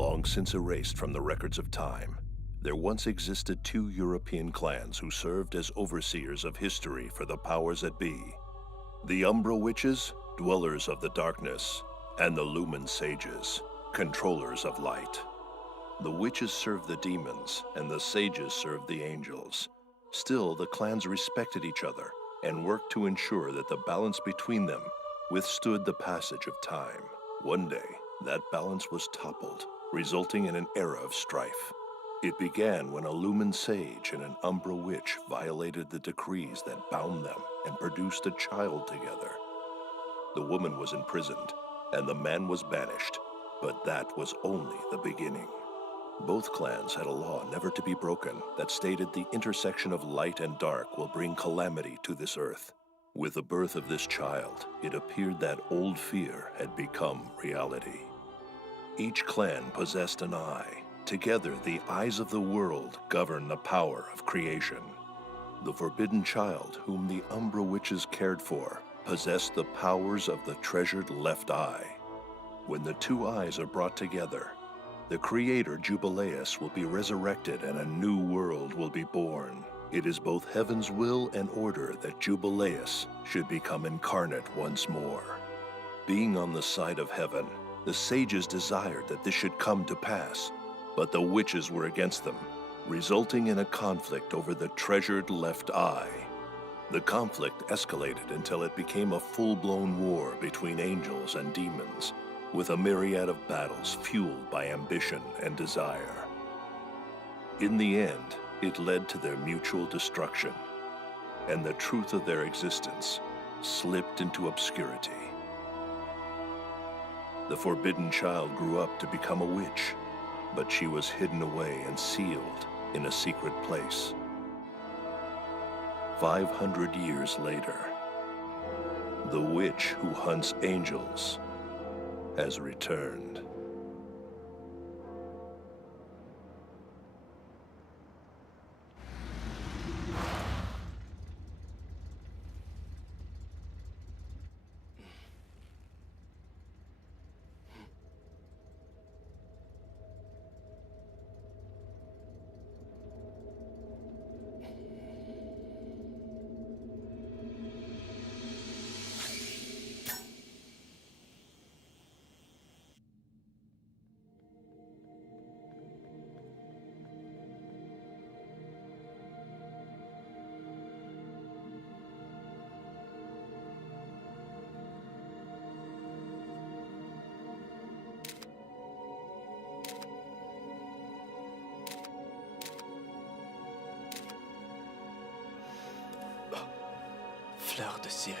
long since erased from the records of time, there once existed two European clans who served as overseers of history for the powers that be. The Umbra Witches, dwellers of the darkness, and the Lumen Sages, controllers of light. The witches served the demons, and the sages served the angels. Still, the clans respected each other and worked to ensure that the balance between them withstood the passage of time. One day, that balance was toppled, resulting in an era of strife. It began when a Lumen Sage and an Umbra Witch violated the decrees that bound them and produced a child together. The woman was imprisoned, and the man was banished, but that was only the beginning. Both clans had a law never to be broken that stated the intersection of light and dark will bring calamity to this earth. With the birth of this child, it appeared that old fear had become reality. Each clan possessed an eye. Together, the eyes of the world govern the power of creation. The forbidden child, whom the Umbra Witches cared for, possessed the powers of the treasured left eye. When the two eyes are brought together, the creator Jubileus will be resurrected and a new world will be born. It is both heaven's will and order that Jubileus should become incarnate once more. Being on the side of heaven, the sages desired that this should come to pass, but the witches were against them, resulting in a conflict over the treasured left eye. The conflict escalated until it became a full-blown war between angels and demons, with a myriad of battles fueled by ambition and desire. In the end, it led to their mutual destruction, and the truth of their existence slipped into obscurity. The forbidden child grew up to become a witch, but she was hidden away and sealed in a secret place. 500 years later, the witch who hunts angels has returned. Fleur de ciré.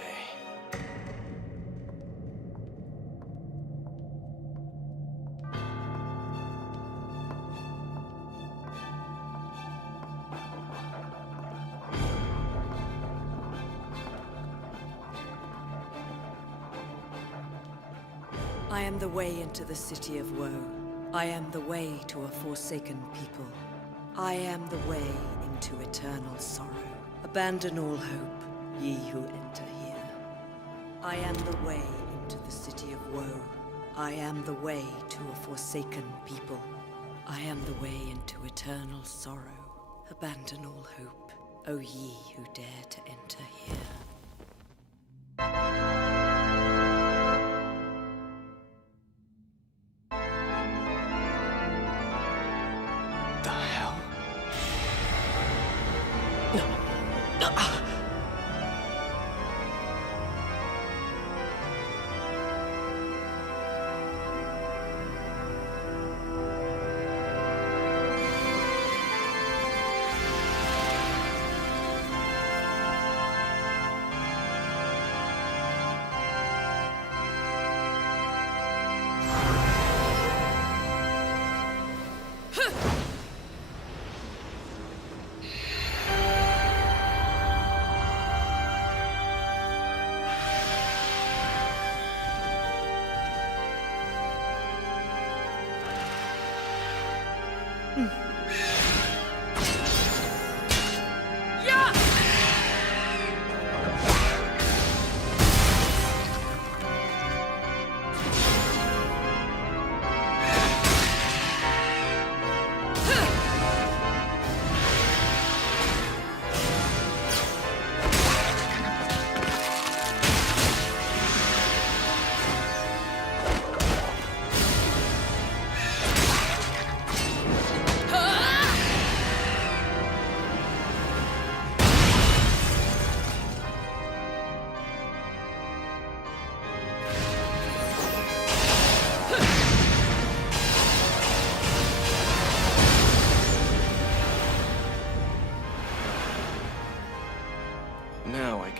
I am the way into the city of woe. I am the way to a forsaken people. I am the way into eternal sorrow. Abandon all hope, ye who enter here. I am the way into the city of woe. I am the way to a forsaken people. I am the way into eternal sorrow. Abandon all hope, O ye who dare to enter here. The hell?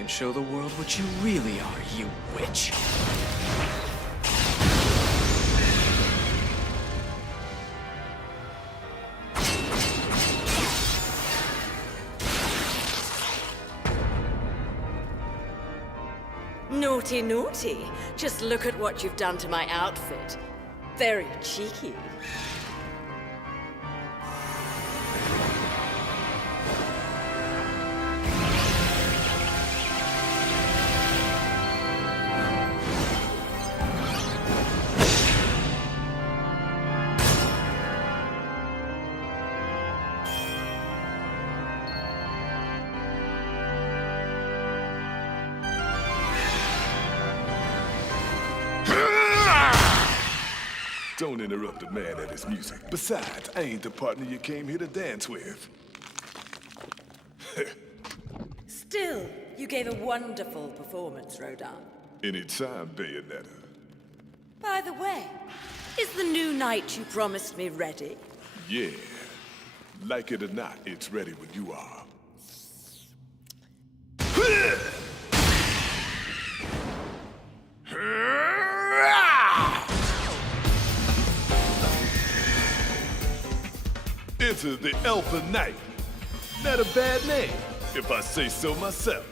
can show the world what you really are, you witch. Naughty, naughty. Just look at what you've done to my outfit. Very cheeky. Don't interrupt a man at his music. Besides, I ain't the partner you came here to dance with. Still, you gave a wonderful performance, Rodin. Anytime, Bayonetta. By the way, is the new knight you promised me ready? Yeah. Like it or not, it's ready when you are. Enter the Elfin Knight. Not a bad name, if I say so myself.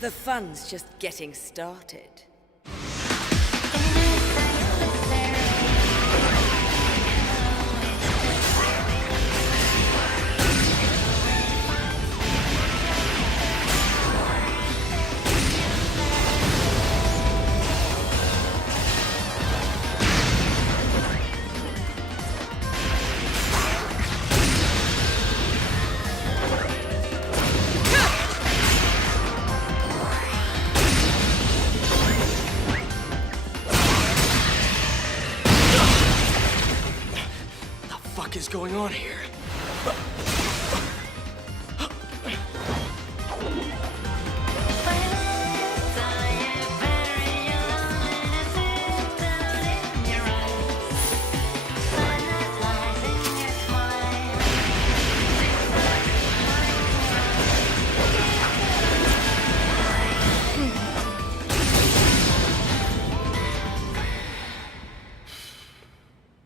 The fun's just getting started. What is going on here?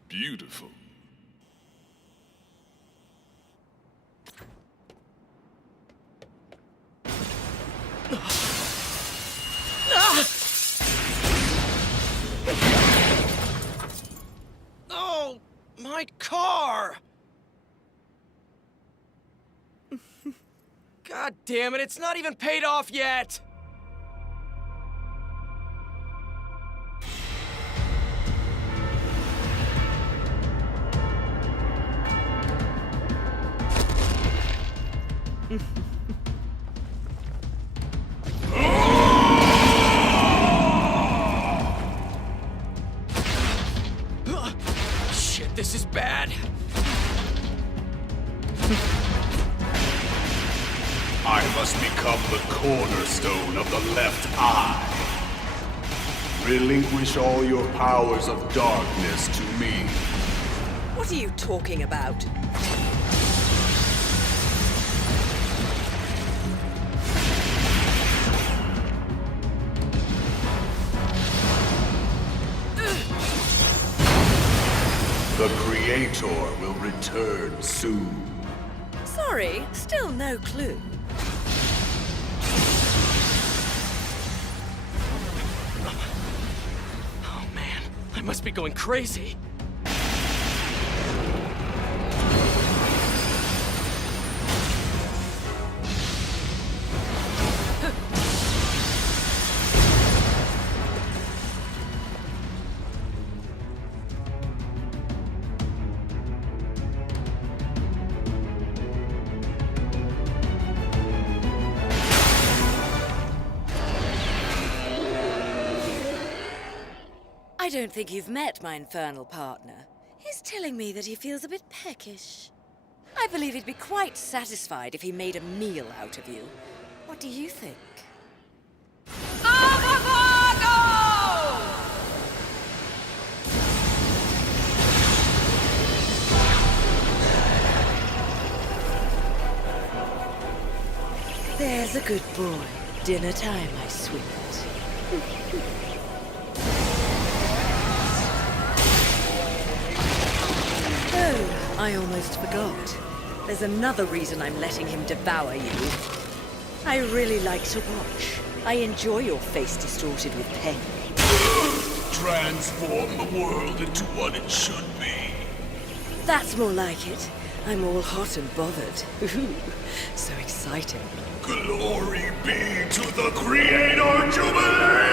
Beautiful. Oh, my car! God damn it, it's not even paid off yet! Shit, this is bad. I must become the cornerstone of the left eye. Relinquish all your powers of darkness to me. What are you talking about? The Creator will return soon. Sorry, still no clue. Oh man, I must be going crazy. I don't think you've met my infernal partner. He's telling me that he feels a bit peckish. I believe he'd be quite satisfied if he made a meal out of you. What do you think? There's a good boy. Dinner time, my sweet. Oh, I almost forgot. There's another reason I'm letting him devour you. I really like to watch. I enjoy your face distorted with pain. Transform the world into what it should be. That's more like it. I'm all hot and bothered. Ooh, so exciting. Glory be to the Creator Jubilee!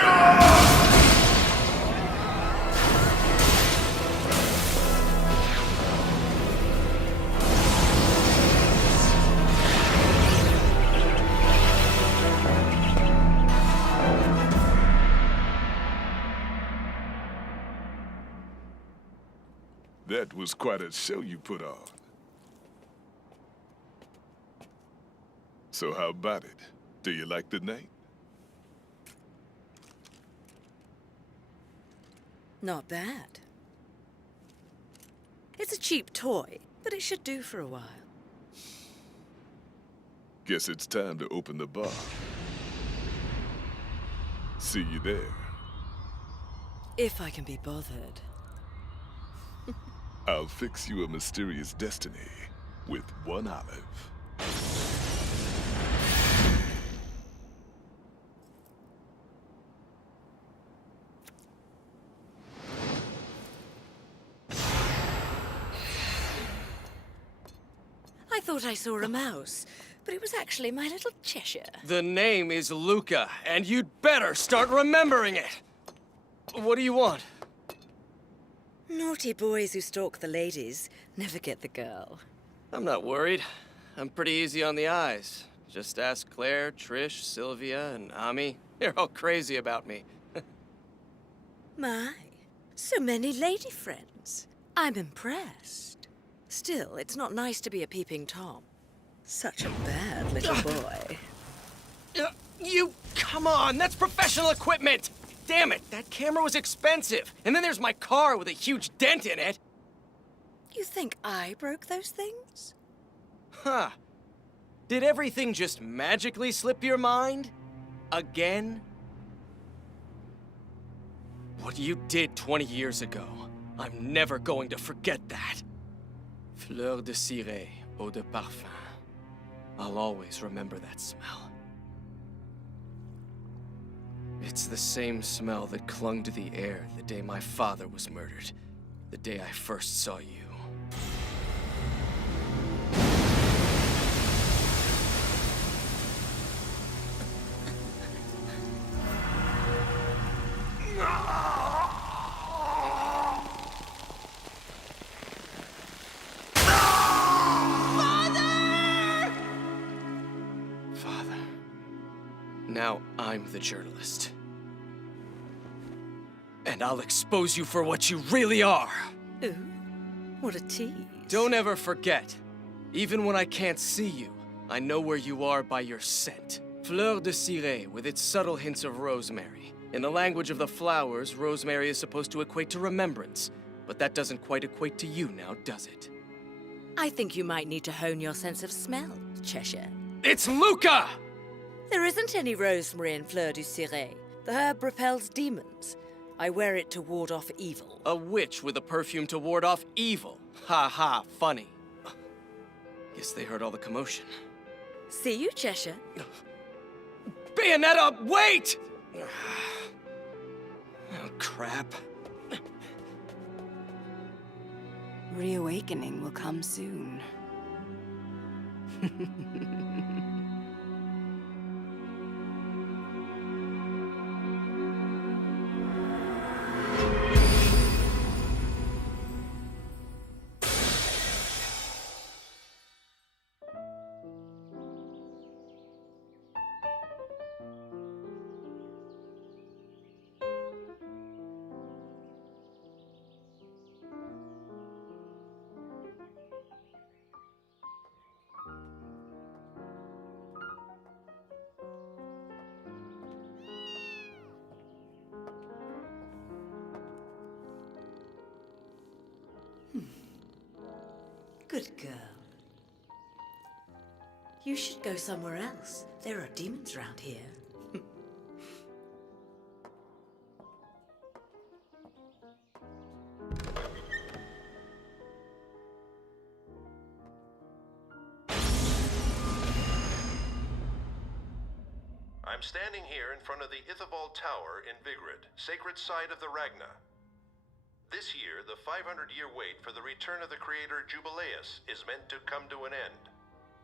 That was quite a show you put on. So how about it? Do you like the night? Not bad. It's a cheap toy, but it should do for a while. Guess it's time to open the bar. See you there. If I can be bothered. I'll fix you a mysterious destiny with one olive. I thought I saw a mouse, but it was actually my little Cheshire. The name is Luca, and you'd better start remembering it. What do you want? Naughty boys who stalk the ladies never get the girl. I'm not worried. I'm pretty easy on the eyes. Just ask Claire, Trish, Sylvia, and Ami. They're all crazy about me. My, so many lady friends. I'm impressed. Still, it's not nice to be a peeping Tom. Such a bad little boy. Come on, that's professional equipment! Damn it, that camera was expensive. And then there's my car with a huge dent in it. You think I broke those things? Huh. Did everything just magically slip your mind? Again? What you did 20 years ago, I'm never going to forget that. Fleur de ciré, eau de parfum. I'll always remember that smell. It's the same smell that clung to the air the day my father was murdered. The day I first saw you. Father! Now I'm the journalist. And I'll expose you for what you really are. Ooh, what a tease. Don't ever forget. Even when I can't see you, I know where you are by your scent. Fleur de ciré with its subtle hints of rosemary. In the language of the flowers, rosemary is supposed to equate to remembrance. But that doesn't quite equate to you now, does it? I think you might need to hone your sense of smell, Cheshire. It's Luca! There isn't any rosemary in Fleur du Ciré. The herb repels demons. I wear it to ward off evil. A witch with a perfume to ward off evil. Ha ha, funny. Guess they heard all the commotion. See you, Cheshire. Bayonetta, wait! Oh, crap. Reawakening will come soon. Good girl. You should go somewhere else. There are demons around here. I'm standing here in front of the Ithavold Tower in Vigrid, sacred site of the Ragna. This year, the 500-year wait for the return of the creator Jubileus is meant to come to an end.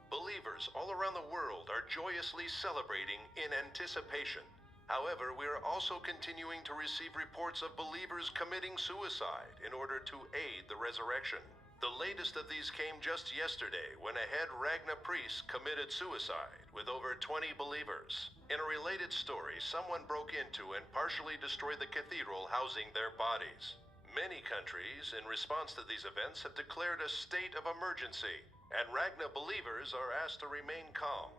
Believers all around the world are joyously celebrating in anticipation. However, we are also continuing to receive reports of believers committing suicide in order to aid the resurrection. The latest of these came just yesterday when a head Ragna priest committed suicide with over 20 believers. In a related story, someone broke into and partially destroyed the cathedral housing their bodies. Many countries, in response to these events, have declared a state of emergency, and Ragna believers are asked to remain calm.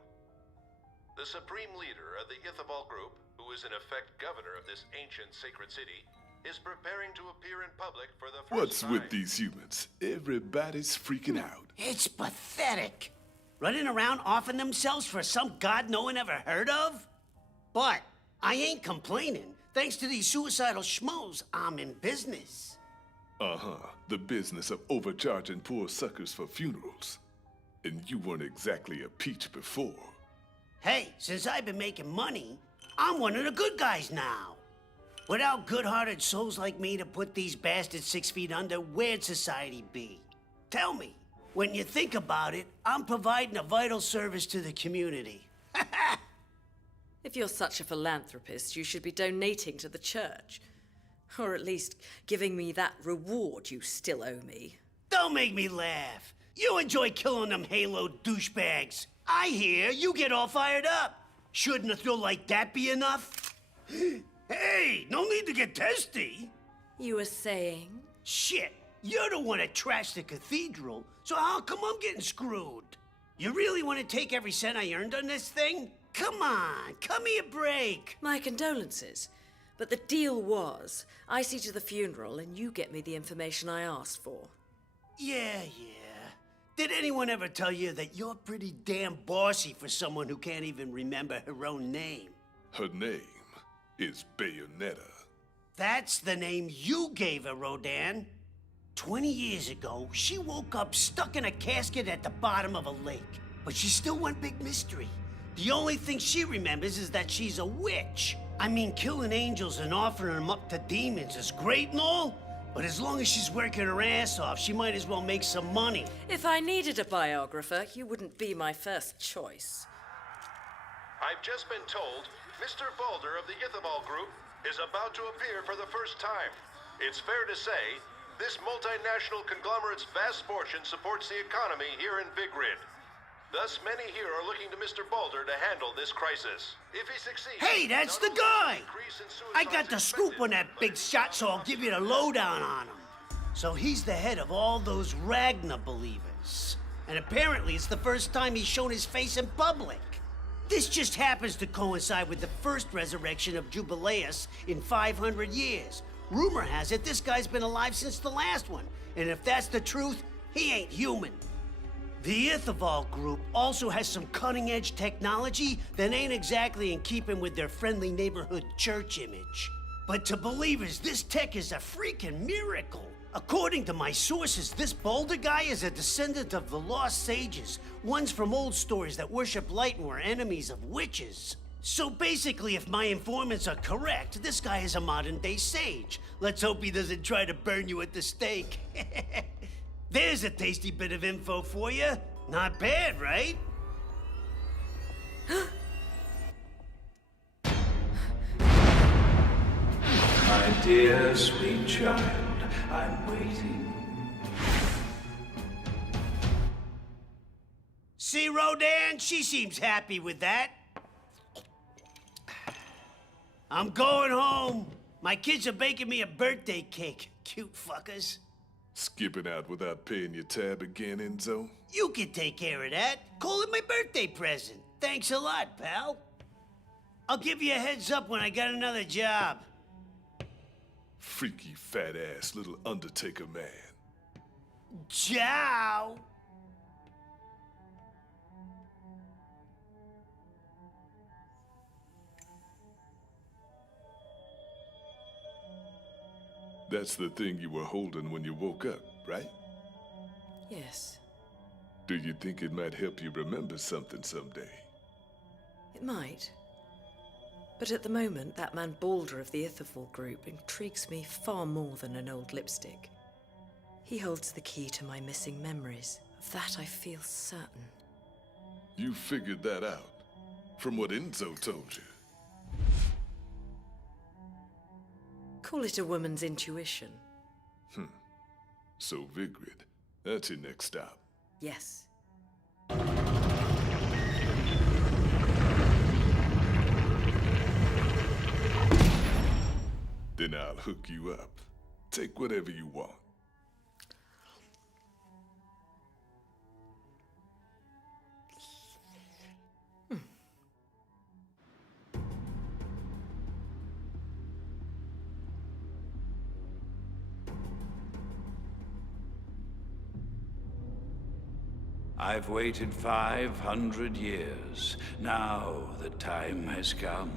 The supreme leader of the Ithavold group, who is in effect governor of this ancient sacred city, is preparing to appear in public for the first What's time. with these humans? Everybody's freaking out. It's pathetic. Running around offering themselves for some god no one ever heard of? But I ain't complaining. Thanks to these suicidal schmoes, I'm in business. Uh-huh. The business of overcharging poor suckers for funerals. And you weren't exactly a peach before. Hey, since I've been making money, I'm one of the good guys now. Without good-hearted souls like me to put these bastards 6 feet under, where'd society be? Tell me, when you think about it, I'm providing a vital service to the community. If you're such a philanthropist, you should be donating to the church. Or at least giving me that reward you still owe me. Don't make me laugh. You enjoy killing them Halo douchebags. I hear you get all fired up. Shouldn't a thrill like that be enough? Hey, no need to get testy. You were saying? Shit, you're the one that trashed the cathedral, so how come I'm getting screwed? You really want to take every cent I earned on this thing? Come on, cut me a break. My condolences. But the deal was, I see to the funeral and you get me the information I asked for. Yeah. Did anyone ever tell you that you're pretty damn bossy for someone who can't even remember her own name? Her name is Bayonetta. That's the name you gave her, Rodan. 20 years ago, she woke up stuck in a casket at the bottom of a lake. But she's still one big mystery. The only thing she remembers is that she's a witch. I mean, killing angels and offering them up to demons is great and all, but as long as she's working her ass off, she might as well make some money. If I needed a biographer, you wouldn't be my first choice. I've just been told Mr. Balder of the Ithavold group is about to appear for the first time. It's fair to say, this multinational conglomerate's vast fortune supports the economy here in Vigrid. Thus, many here are looking to Mr. Balder to handle this crisis. If he succeeds... Hey, that's the guy! I got the scoop on that big shot, so I'll give you the lowdown on him. So he's the head of all those Ragna believers. And apparently it's the first time he's shown his face in public. This just happens to coincide with the first resurrection of Jubileus in 500 years. Rumor has it this guy's been alive since the last one. And if that's the truth, he ain't human. The Ithavold group also has some cutting-edge technology that ain't exactly in keeping with their friendly neighborhood church image. But to believers, this tech is a freaking miracle. According to my sources, this Boulder guy is a descendant of the lost sages, ones from old stories that worship light and were enemies of witches. So basically, if my informants are correct, this guy is a modern-day sage. Let's hope he doesn't try to burn you at the stake. There's a tasty bit of info for you. Not bad, right? My dear sweet child, I'm waiting. See, Rodan? She seems happy with that. I'm going home. My kids are baking me a birthday cake. Cute fuckers. Skipping out without paying your tab again, Enzo? You can take care of that. Call it my birthday present. Thanks a lot, pal. I'll give you a heads up when I got another job. Freaky fat-ass little Undertaker man. Ciao. That's the thing you were holding when you woke up, right? Yes, Do you think it might help you remember something someday? it might. But at the moment, that man Balder of the Itherfall group intrigues me far more than an old lipstick. He holds the key to my missing memories. Of that I feel certain. You figured that out from what Enzo told you. Call it a woman's intuition. So Vigrid, that's your next stop. Yes. Then I'll hook you up. Take whatever you want. I've waited 500 years. Now the time has come.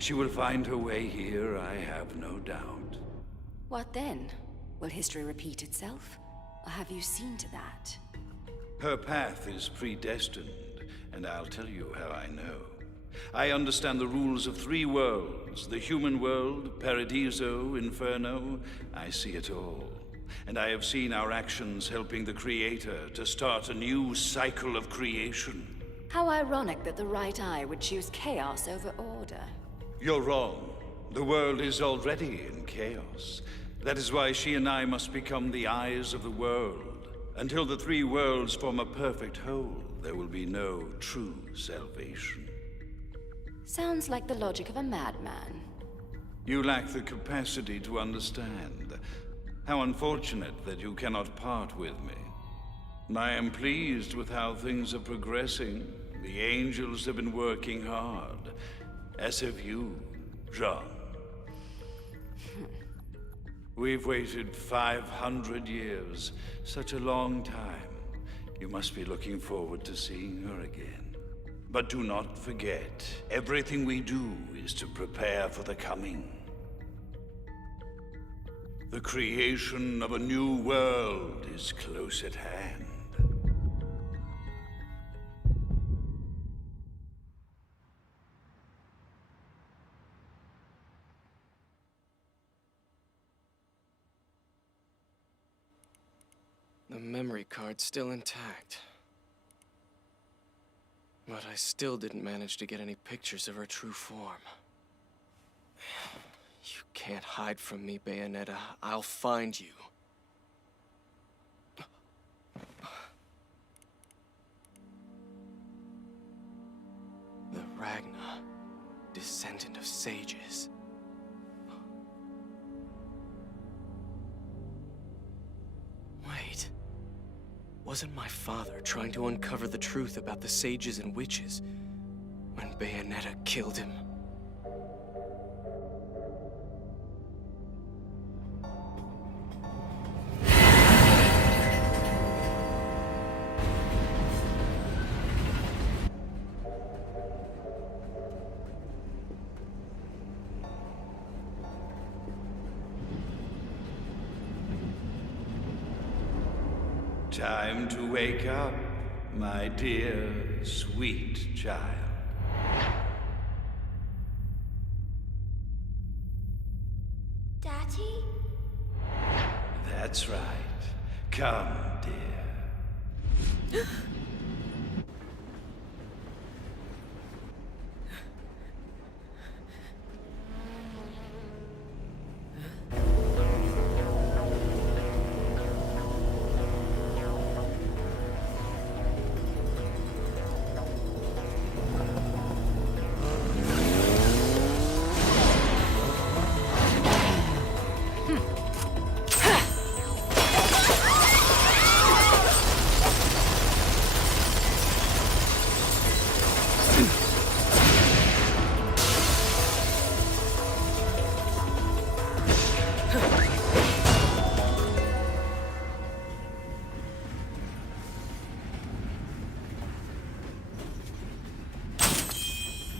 She will find her way here, I have no doubt. What then? Will history repeat itself? Or have you seen to that? Her path is predestined, and I'll tell you how I know. I understand the rules of 3 worlds, the human world, Paradiso, Inferno. I see it all. And I have seen our actions helping the Creator to start a new cycle of creation. How ironic that the right eye would choose chaos over order. You're wrong. The world is already in chaos. That is why she and I must become the eyes of the world. Until the 3 worlds form a perfect whole, there will be no true salvation. Sounds like the logic of a madman. You lack the capacity to understand. How unfortunate that you cannot part with me. I am pleased with how things are progressing. The angels have been working hard. As have you, Jean. We've waited 500 years. Such a long time. You must be looking forward to seeing her again. But do not forget, everything we do is to prepare for the coming. The creation of a new world is close at hand. The memory card's still intact. But I still didn't manage to get any pictures of her true form. You can't hide from me, Bayonetta. I'll find you. The Ragna, descendant of sages. Wait. Wasn't my father trying to uncover the truth about the sages and witches when Bayonetta killed him? Time to wake up, my dear, sweet child. Daddy? That's right. Come, dear.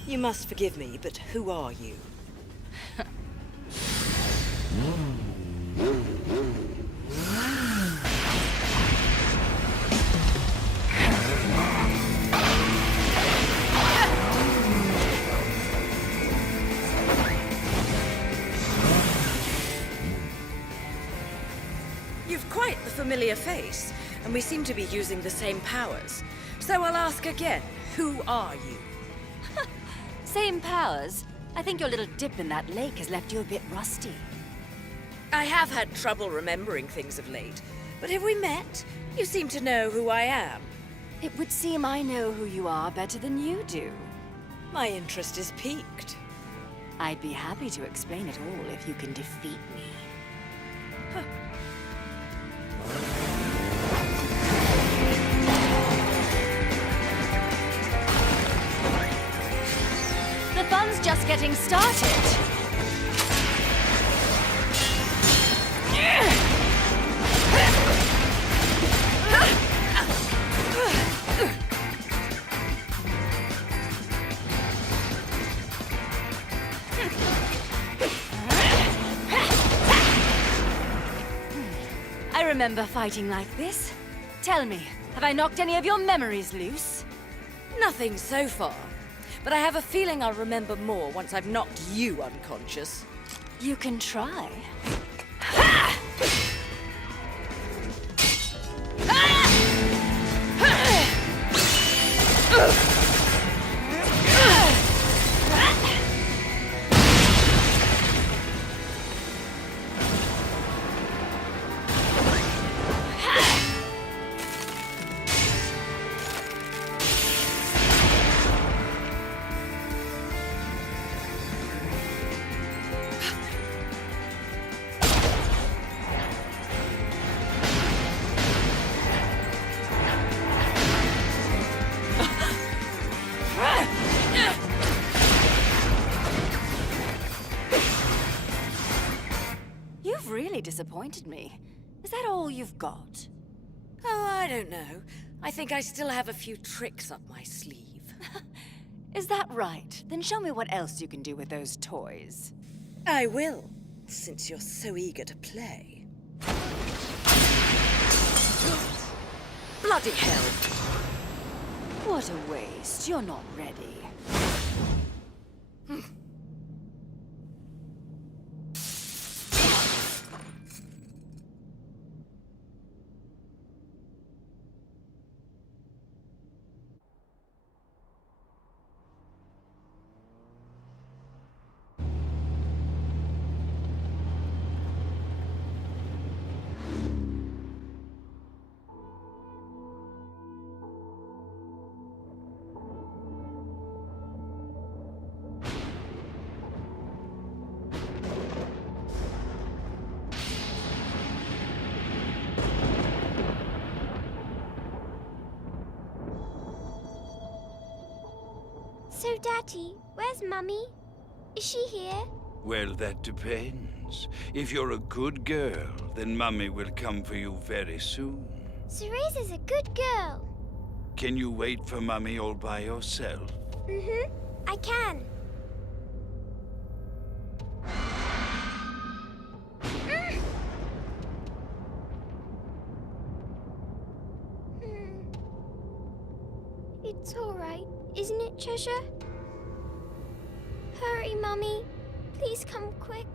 You must forgive me, but who are you? quite the familiar face, and we seem to be using the same powers. So I'll ask again, who are you? Same powers. I think your little dip in that lake has left you a bit rusty. I have had trouble remembering things of late, but have we met? You seem to know who I am. It would seem I know who you are better than you do. My interest is piqued. I'd be happy to explain it all if you can defeat me. The fun's just getting started. I remember fighting like this. Tell me, have I knocked any of your memories loose? Nothing so far, but I have a feeling I'll remember more once I've knocked you unconscious. You can try. You've really disappointed me. Is that all you've got? Oh, I don't know. I think I still have a few tricks up my sleeve. Is that right? Then show me what else you can do with those toys. I will, since you're so eager to play. Bloody hell! What a waste. You're not ready. So, Daddy, where's Mummy? Is she here? Well, that depends. If you're a good girl, then Mummy will come for you very soon. Cereza's a good girl. Can you wait for Mummy all by yourself? Mm-hmm. I can. It's all right, isn't it, Treasure? Hurry, Mummy. Please come quick.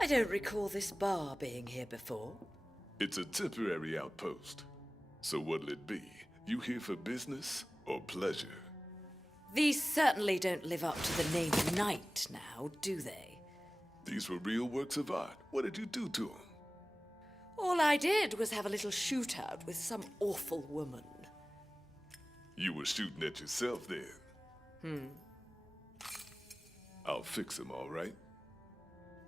I don't recall this bar being here before. It's a temporary outpost. So what'll it be? You here for business or pleasure? These certainly don't live up to the name Knight now, do they? These were real works of art. What did you do to them? All I did was have a little shootout with some awful woman. You were shooting at yourself then. I'll fix them, all right?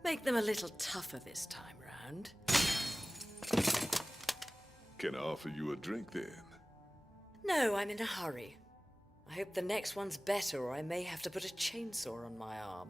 Make them a little tougher this time round. Can I offer you a drink then? No, I'm in a hurry. I hope the next one's better, or I may have to put a chainsaw on my arm.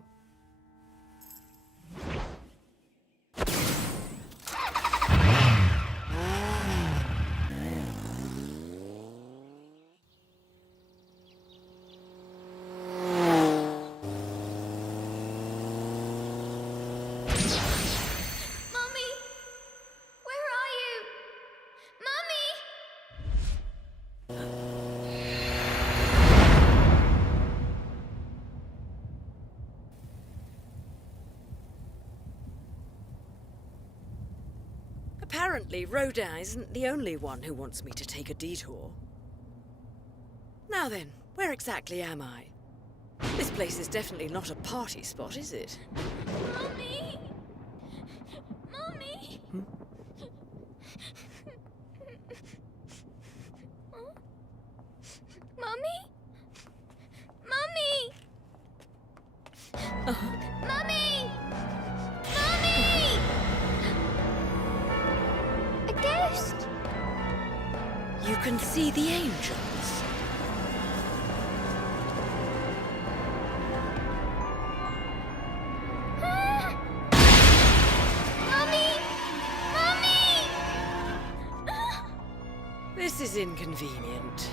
Apparently, Rodin isn't the only one who wants me to take a detour. Now then, where exactly am I? This place is definitely not a party spot, is it? Mommy! Mommy! Mommy? Mommy! Mommy! Mommy! A ghost! You can see the angels. Mommy! Mommy! This is inconvenient.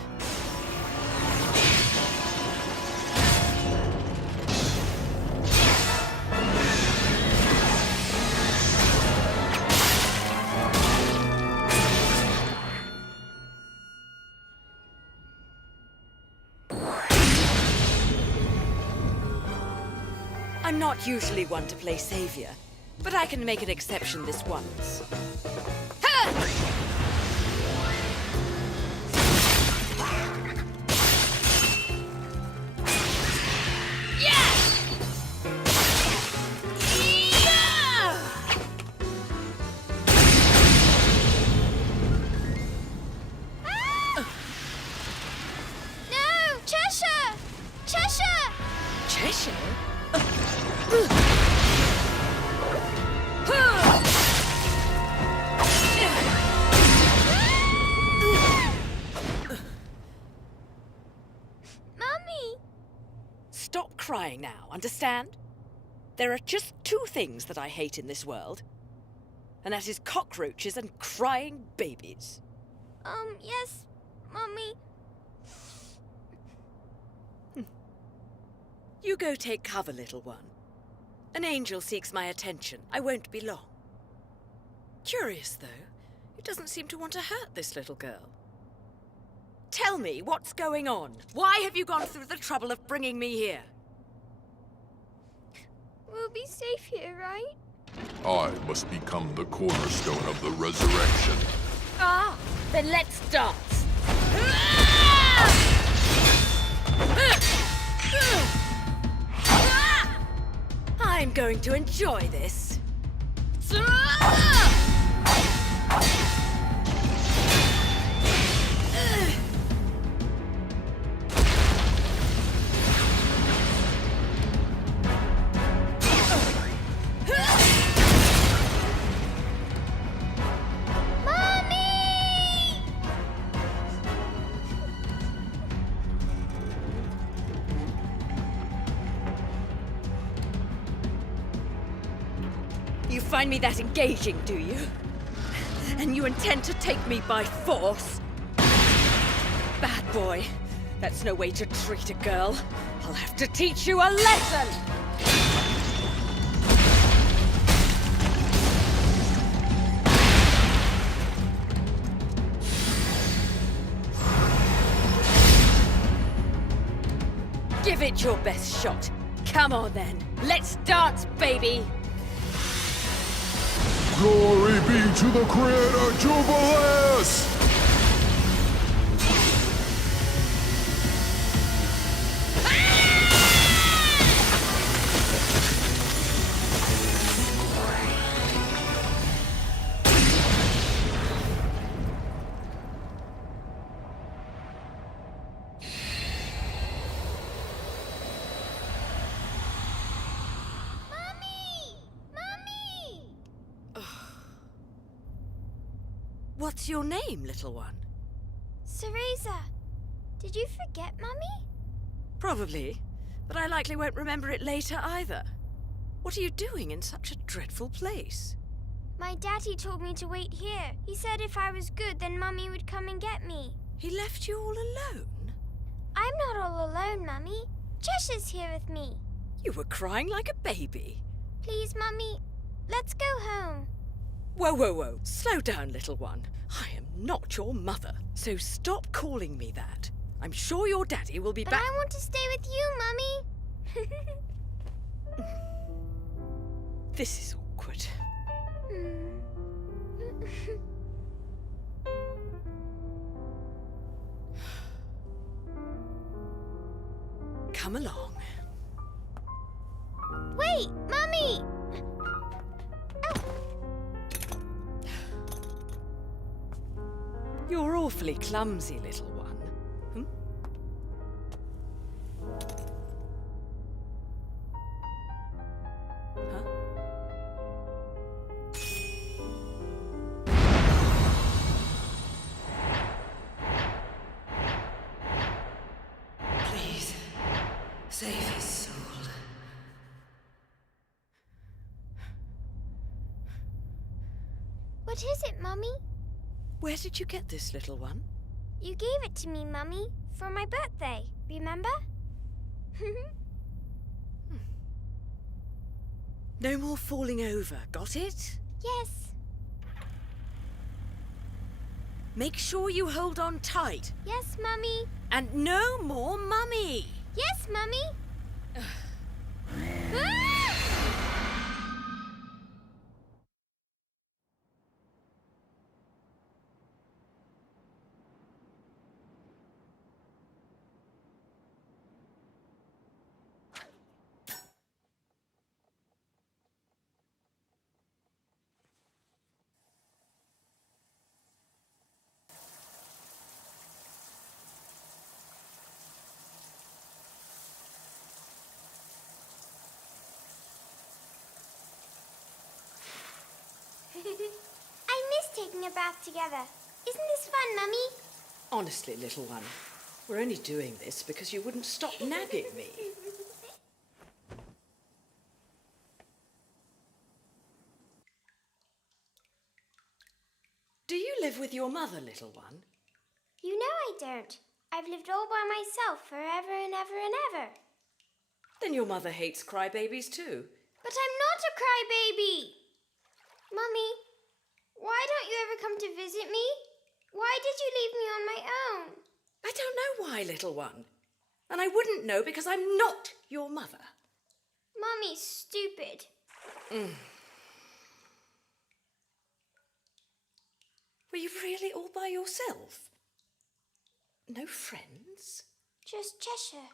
I'm not usually one to play savior, but I can make an exception this once. No! Cheshire! Cheshire! Cheshire? Mommy! Stop crying now, understand? There are just two things that I hate in this world, and that is cockroaches and crying babies. Yes, Mommy. You go take cover, little one. An angel seeks my attention. I won't be long. Curious, though. It doesn't seem to want to hurt this little girl. Tell me, what's going on? Why have you gone through the trouble of bringing me here? We'll be safe here, right? I must become the cornerstone of the resurrection. Ah, then let's dance. I'm going to enjoy this. You find me that engaging, do you? And you intend to take me by force? Bad boy. That's no way to treat a girl. I'll have to teach you a lesson! Give it your best shot. Come on then. Let's dance, baby! Glory be to the Creator, Jubileus! What's your name, little one? Cereza, did you forget, Mummy? Probably, but I likely won't remember it later either. What are you doing in such a dreadful place? My daddy told me to wait here. He said if I was good, then Mummy would come and get me. He left you all alone? I'm not all alone, Mummy. Cheshire's here with me. You were crying like a baby. Please, Mummy, let's go home. Whoa, whoa, whoa. Slow down, little one. I am not your mother, so stop calling me that. I'm sure your daddy will be But back. I want to stay with you, Mummy. This is awkward. come along. Wait, Mummy! You're awfully clumsy, little one. Hmm? Huh? Please, save his soul. What is it, Mummy? Where did you get this, little one? You gave it to me, Mummy, for my birthday, remember? No more falling over, got it? Yes. Make sure you hold on tight. Yes, Mummy. And no more Mummy! Yes, Mummy. Ah! I miss taking a bath together. Isn't this fun, Mummy? Honestly, little one, we're only doing this because you wouldn't stop nagging me. Do you live with your mother, little one? You know I don't. I've lived all by myself forever and ever and ever. Then your mother hates crybabies too. But I'm not a crybaby! Mummy, why don't you ever come to visit me? Why did you leave me on my own? I don't know why, little one. And I wouldn't know because I'm not your mother. Mummy's stupid. Were you really all by yourself? No friends? Just Cheshire.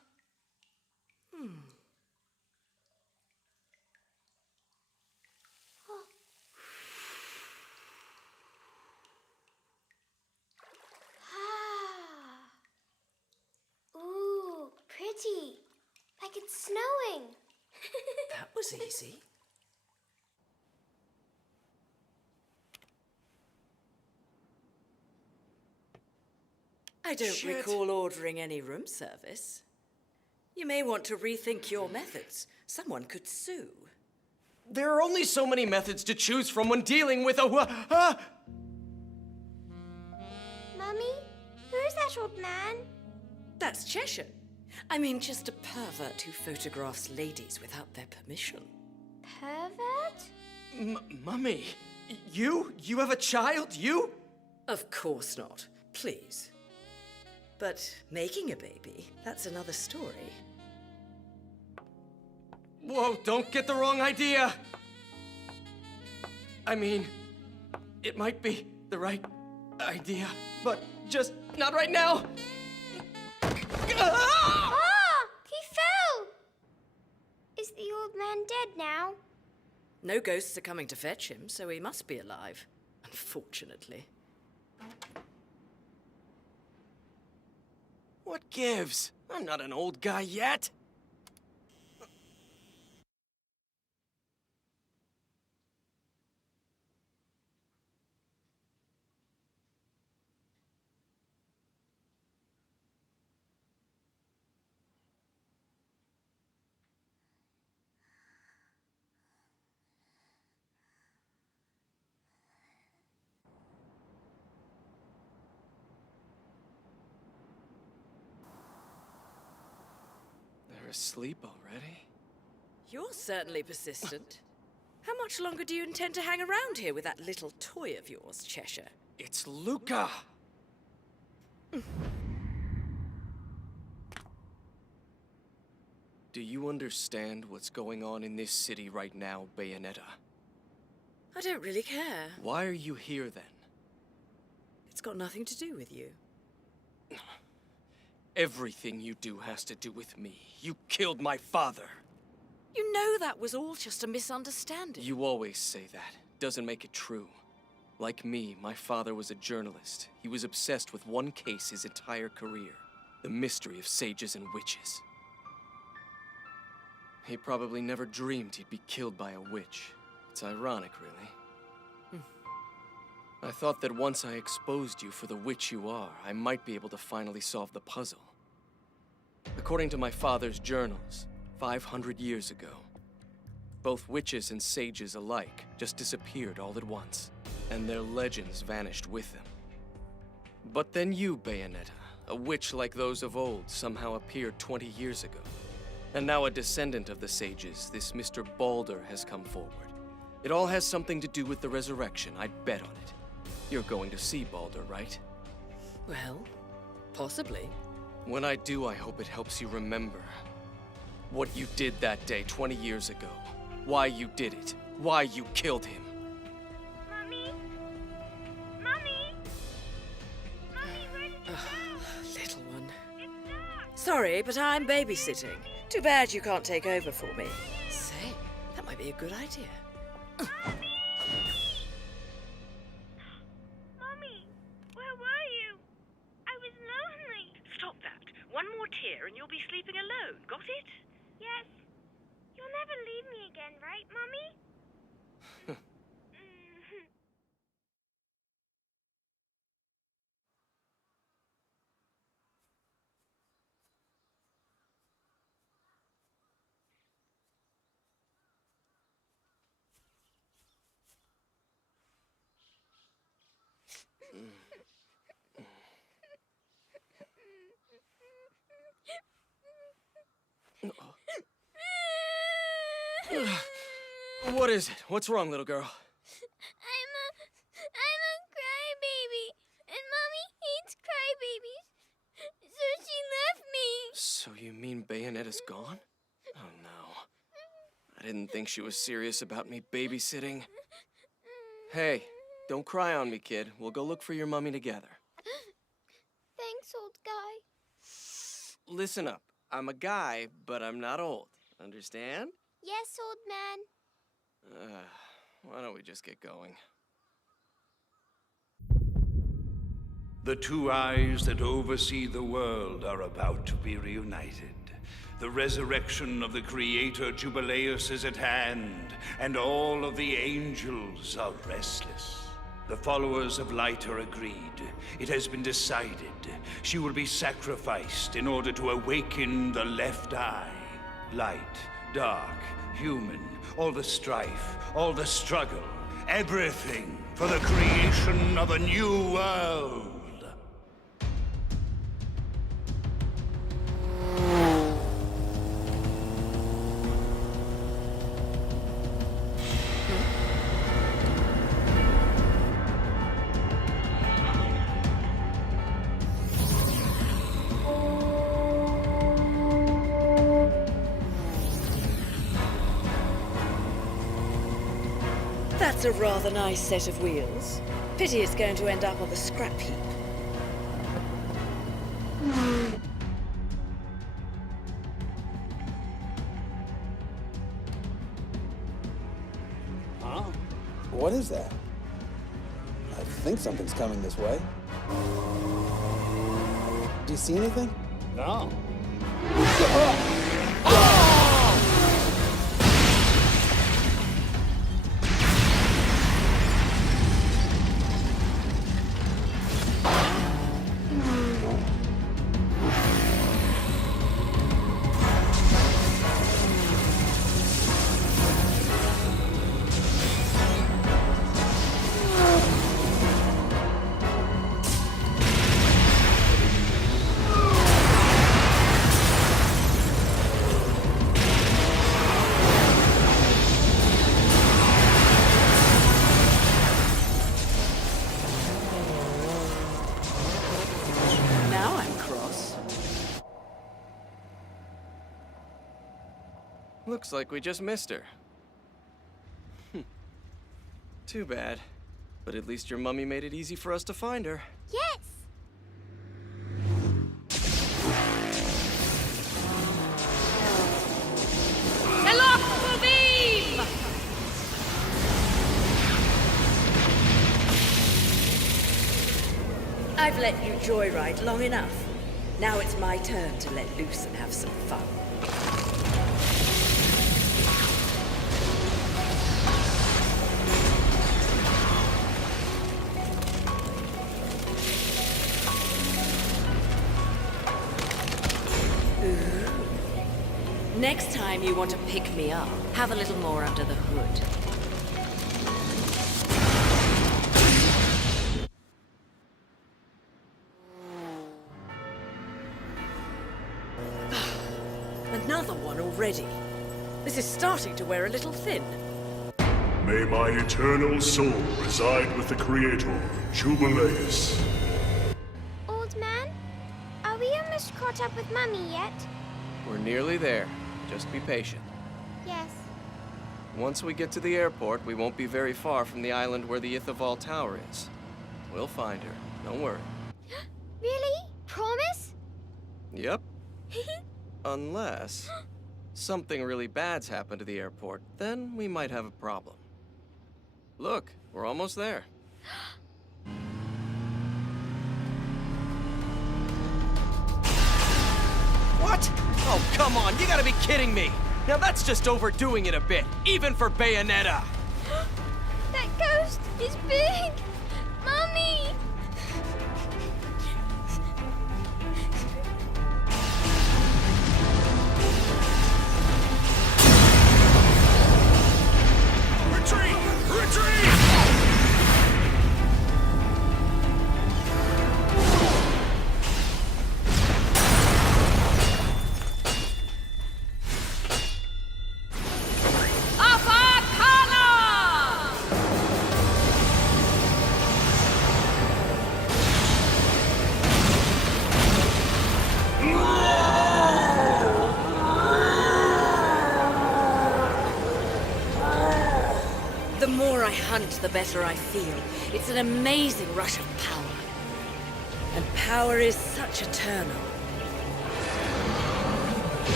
Ooh, pretty. Like it's snowing. That was easy. I don't Shit. recall ordering any room service. You may want to rethink your methods. Someone could sue. There are only so many methods to choose from when dealing with a Mummy, who's that old man? That's Cheshire. I mean, just a pervert who photographs ladies without their permission. Pervert? Mummy, you have a child? You? Of course not. Please. But making a baby, that's another story. Whoa, don't get the wrong idea. I mean, it might be the right idea, but just not right now. Ah! Ah! He fell! Is the old man dead now? No ghosts are coming to fetch him, so he must be alive. Unfortunately. What gives? I'm not an old guy yet. They're asleep already? You're certainly persistent. How much longer do you intend to hang around here with that little toy of yours, Cheshire? It's Luca! Do you understand what's going on in this city right now, Bayonetta? I don't really care. Why are you here then? It's got nothing to do with you. Everything you do has to do with me. You killed my father. You know that was all just a misunderstanding. You always say that. Doesn't make it true. Like me, my father was a journalist. He was obsessed with one case his entire career. The mystery of sages and witches. He probably never dreamed he'd be killed by a witch. It's ironic, really. I thought that once I exposed you for the witch you are, I might be able to finally solve the puzzle. According to my father's journals, 500 years ago, both witches and sages alike just disappeared all at once, and their legends vanished with them. But then you, Bayonetta, a witch like those of old, somehow appeared 20 years ago. And now a descendant of the sages, this Mr. Balder, has come forward. It all has something to do with the resurrection, I'd bet on it. You're going to see Balder, right? Well, possibly. When I do, I hope it helps you remember what you did that day 20 years ago. Why you did it. Why you killed him. Mommy? Mommy? Mommy, where did you go? Little one. It's dark. Sorry, but I'm babysitting. Too bad you can't take over for me. Say, that might be a good idea. Mommy, where were you? I was lonely. Stop that. One more tear and you'll be sleeping alone. Got it? Yes. You'll never leave me again, right, Mommy? What is it? What's wrong, little girl? I'm a crybaby, and Mommy hates crybabies, so she left me. So you mean Bayonetta's gone? Oh no. I didn't think she was serious about me babysitting. Hey, don't cry on me, kid. We'll go look for your mummy together. Thanks, old guy. Listen up. I'm a guy, but I'm not old. Understand? Yes, old man. Why don't we just get going? The two eyes that oversee the world are about to be reunited. The resurrection of the Creator Jubileus is at hand, and all of the angels are restless. The followers of light are agreed. It has been decided. She will be sacrificed in order to awaken the left eye. Light, dark, human, all the strife, all the struggle, everything for the creation of a new world. That's a rather nice set of wheels. Pity it's going to end up on the scrap heap. Huh? What is that? I think something's coming this way. Do you see anything? No. Now I'm cross. Looks like we just missed her. Too bad. But at least your mummy made it easy for us to find her. Yes! I've let you joyride long enough. Now it's my turn to let loose and have some fun. Ooh. Next time you want to pick me up, have a little more under the hood. Another one already. This is starting to wear a little thin. May my eternal soul reside with the Creator, Jubileus. Old man, are we almost caught up with Mummy yet? We're nearly there. Just be patient. Yes. Once we get to the airport, we won't be very far from the island where the Ithaval Tower is. We'll find her. Don't worry. Really? Promise? Yep. Unless something really bad's happened to the airport, then we might have a problem. Look, we're almost there. What? Oh, come on, you gotta be kidding me! Now that's just overdoing it a bit, even for Bayonetta! That ghost is big! Mummy! Retreat! Retreat! The more I hunt, the better I feel. It's an amazing rush of power. And power is such eternal.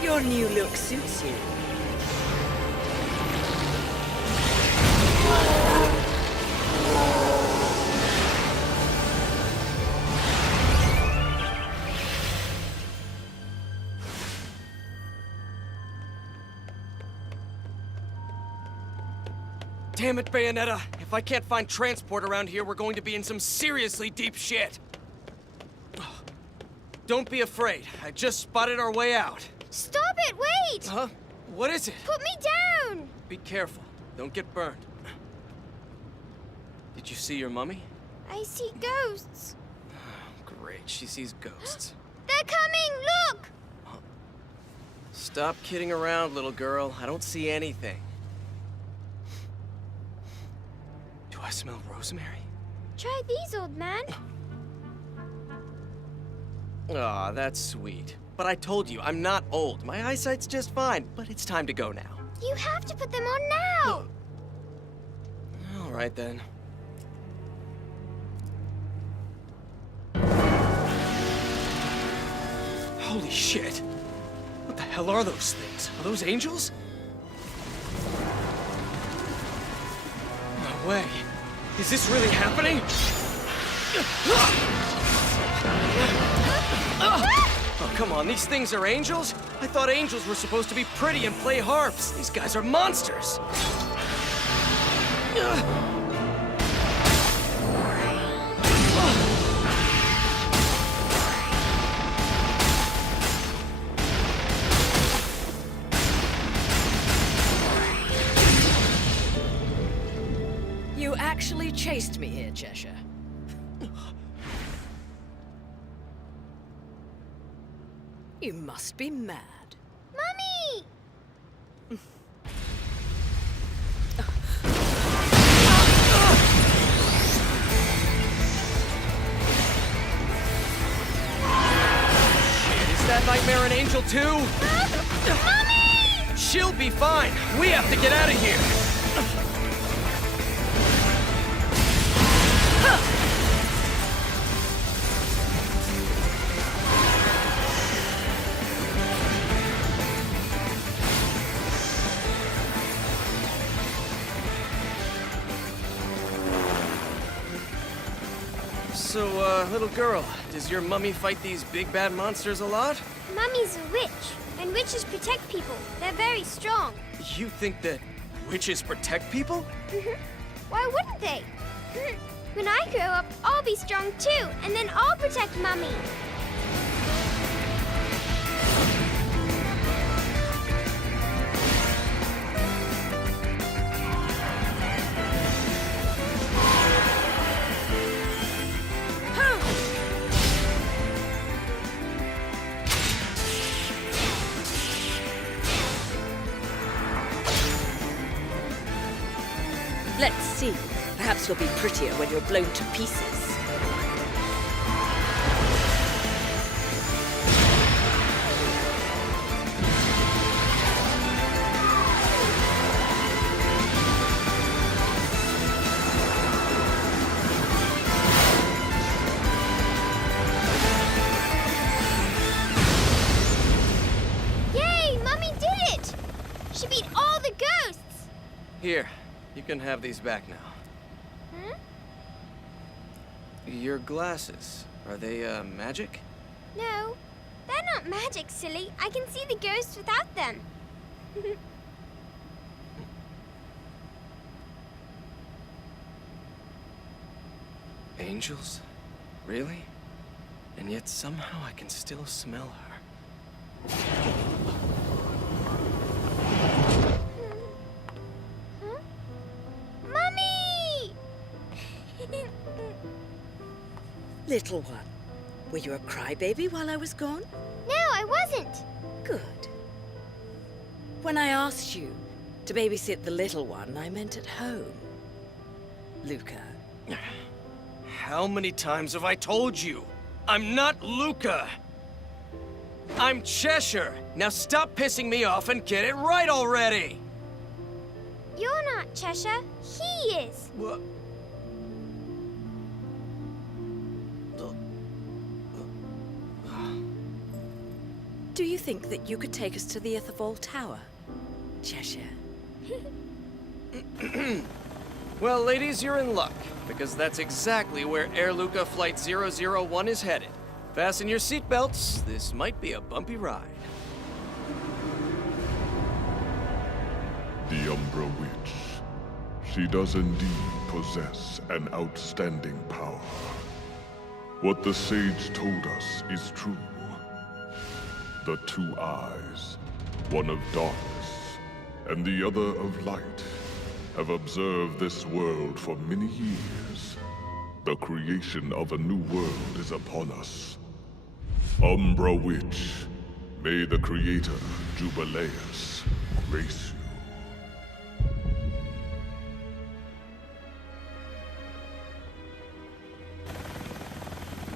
Your new look suits you. Damn it, Bayonetta! If I can't find transport around here, we're going to be in some seriously deep shit! Don't be afraid. I just spotted our way out. Stop it! Wait! Huh? What is it? Put me down! Be careful. Don't get burned. Did you see your mummy? I see ghosts. Great, she sees ghosts. They're coming! Look! Stop kidding around, little girl. I don't see anything. Do I smell rosemary? Try these, old man. Aw, that's sweet. But I told you, I'm not old. My eyesight's just fine, but it's time to go now. You have to put them on now! All right, then. Holy shit! What the hell are those things? Are those angels? No way. Is this really happening? Oh, come on, these things are angels? I thought angels were supposed to be pretty and play harps. These guys are monsters. You actually chased me here, Cheshire. You must be mad. Mummy! Is that nightmare an angel too? Mummy! She'll be fine. We have to get out of here. So, little girl, does your mummy fight these big bad monsters a lot? Mummy's a witch, and witches protect people. They're very strong. You think that witches protect people? Why wouldn't they? When I grow up, I'll be strong too, and then I'll protect Mummy. Let's see. Perhaps you'll be prettier when you're blown to pieces. Yay! Mummy did it! She beat all the ghosts! Here, you can have these back now. Your glasses, are they, magic? No, they're not magic, silly. I can see the ghosts without them. Angels? Really? And yet somehow I can still smell her. Mummy! Little one, were you a crybaby while I was gone? No, I wasn't. Good. When I asked you to babysit the little one, I meant at home. Luca. How many times have I told you? I'm not Luca! I'm Cheshire! Now stop pissing me off and get it right already! You're not Cheshire. He is. What? Do you think that you could take us to the Ithervoll Tower, Cheshire? Well, ladies, you're in luck, because that's exactly where Air Luca Flight 001 is headed. Fasten your seatbelts. This might be a bumpy ride. The Umbra Witch. She does indeed possess an outstanding power. What the sage told us is true. The two eyes, one of darkness and the other of light, have observed this world for many years. The creation of a new world is upon us. Umbra Witch, may the Creator, Jubileus, grace you.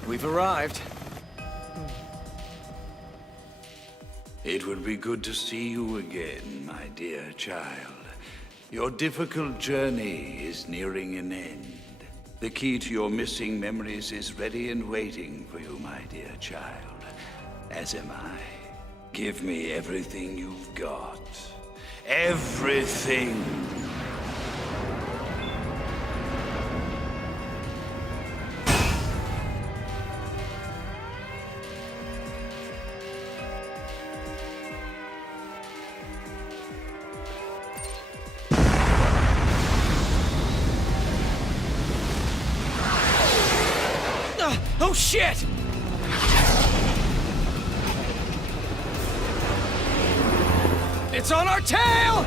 We've arrived. It would be good to see you again, my dear child. Your difficult journey is nearing an end. The key to your missing memories is ready and waiting for you, my dear child. As am I. Give me everything you've got. Everything! Oh, shit! It's on our tail!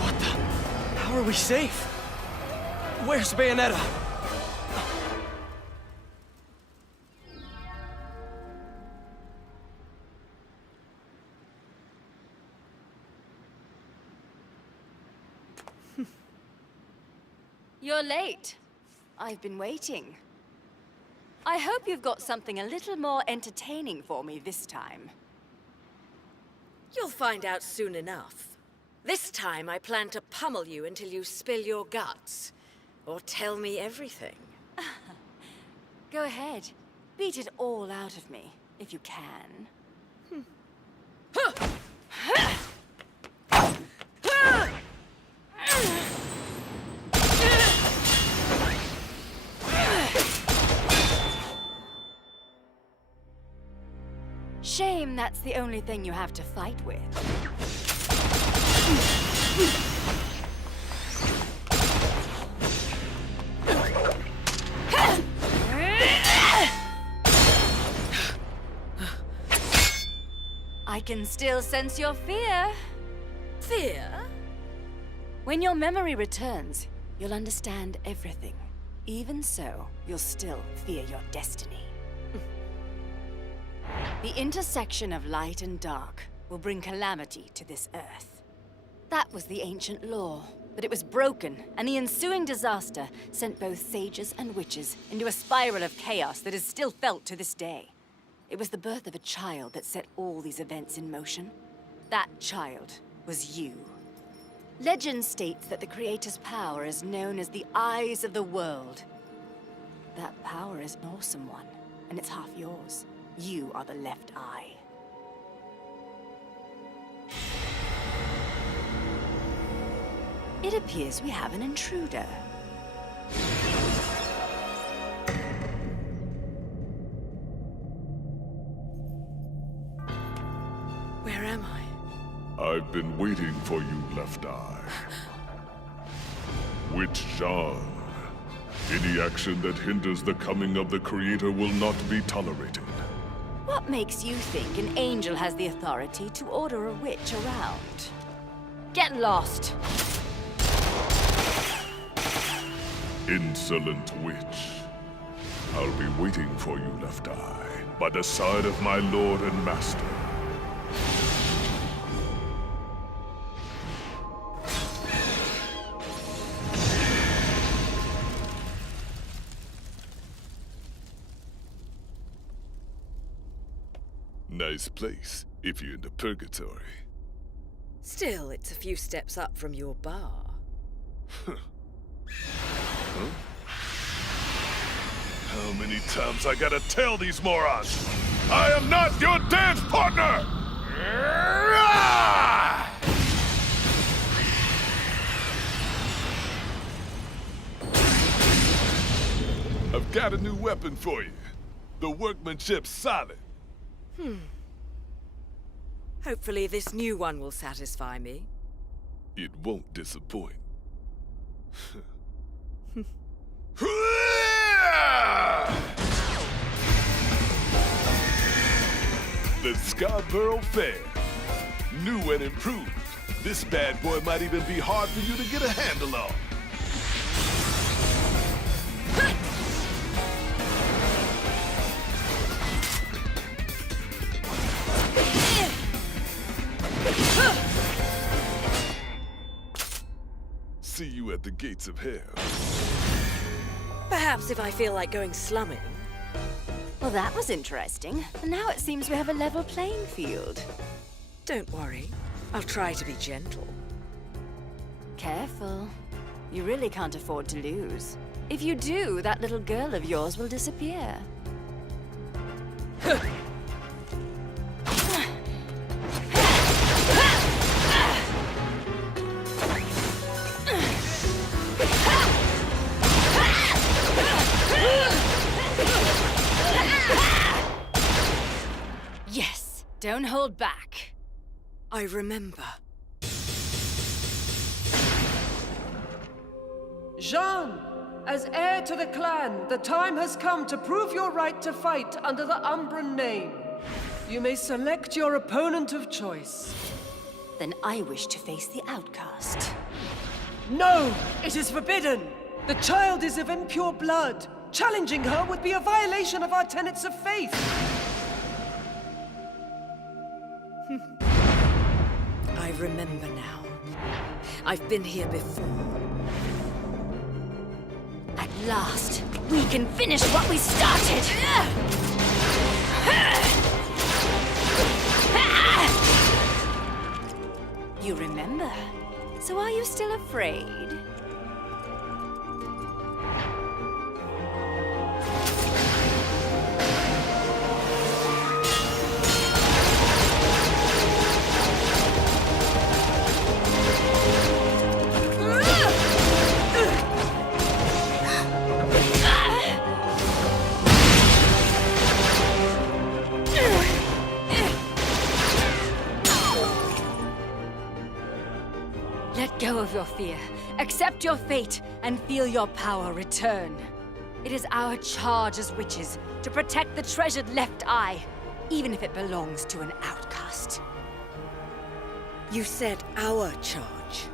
What the? How are we safe? Where's Bayonetta? You're late. I've been waiting. I hope you've got something a little more entertaining for me this time. You'll find out soon enough. This time I plan to pummel you until you spill your guts. Or tell me everything. Go ahead. Beat it all out of me, if you can. shame that's the only thing you have to fight with. I can still sense your fear. Fear? When your memory returns, you'll understand everything. Even so, you'll still fear your destiny. The intersection of light and dark will bring calamity to this earth. That was the ancient law, but it was broken, and the ensuing disaster sent both sages and witches into a spiral of chaos that is still felt to this day. It was the birth of a child that set all these events in motion. That child was you. Legend states that the Creator's power is known as the Eyes of the World. That power is an awesome one, and it's half yours. You are the left eye. It appears we have an intruder. Where am I? I've been waiting for you, Left Eye. Witch Jean. Any action that hinders the coming of the Creator will not be tolerated. What makes you think an angel has the authority to order a witch around? Get lost! Insolent witch. I'll be waiting for you, Left Eye, by the side of my lord and master. Nice place, if you're into purgatory. Still, it's a few steps up from your bar. Huh? How many times I gotta tell these morons? I am not your dance partner! I've got a new weapon for you. The workmanship's solid. Hopefully this new one will satisfy me. It won't disappoint. The Scarborough Fair. New and improved. This bad boy might even be hard for you to get a handle on. See you at the gates of hell. Perhaps if I feel like going slumming. Well, that was interesting. And now it seems we have a level playing field. Don't worry. I'll try to be gentle. Careful. You really can't afford to lose. If you do, that little girl of yours will disappear. Yes, don't hold back. I remember. Jean, as heir to the clan, the time has come to prove your right to fight under the Umbran name. You may select your opponent of choice. Then I wish to face the outcast. No! It is forbidden! The child is of impure blood. Challenging her would be a violation of our tenets of faith. I remember now. I've been here before. At last, we can finish what we started! You remember? So are you still afraid? your fear, accept your fate, and feel your power return. It is our charge as witches to protect the treasured left eye, even if it belongs to an outcast. You said our charge.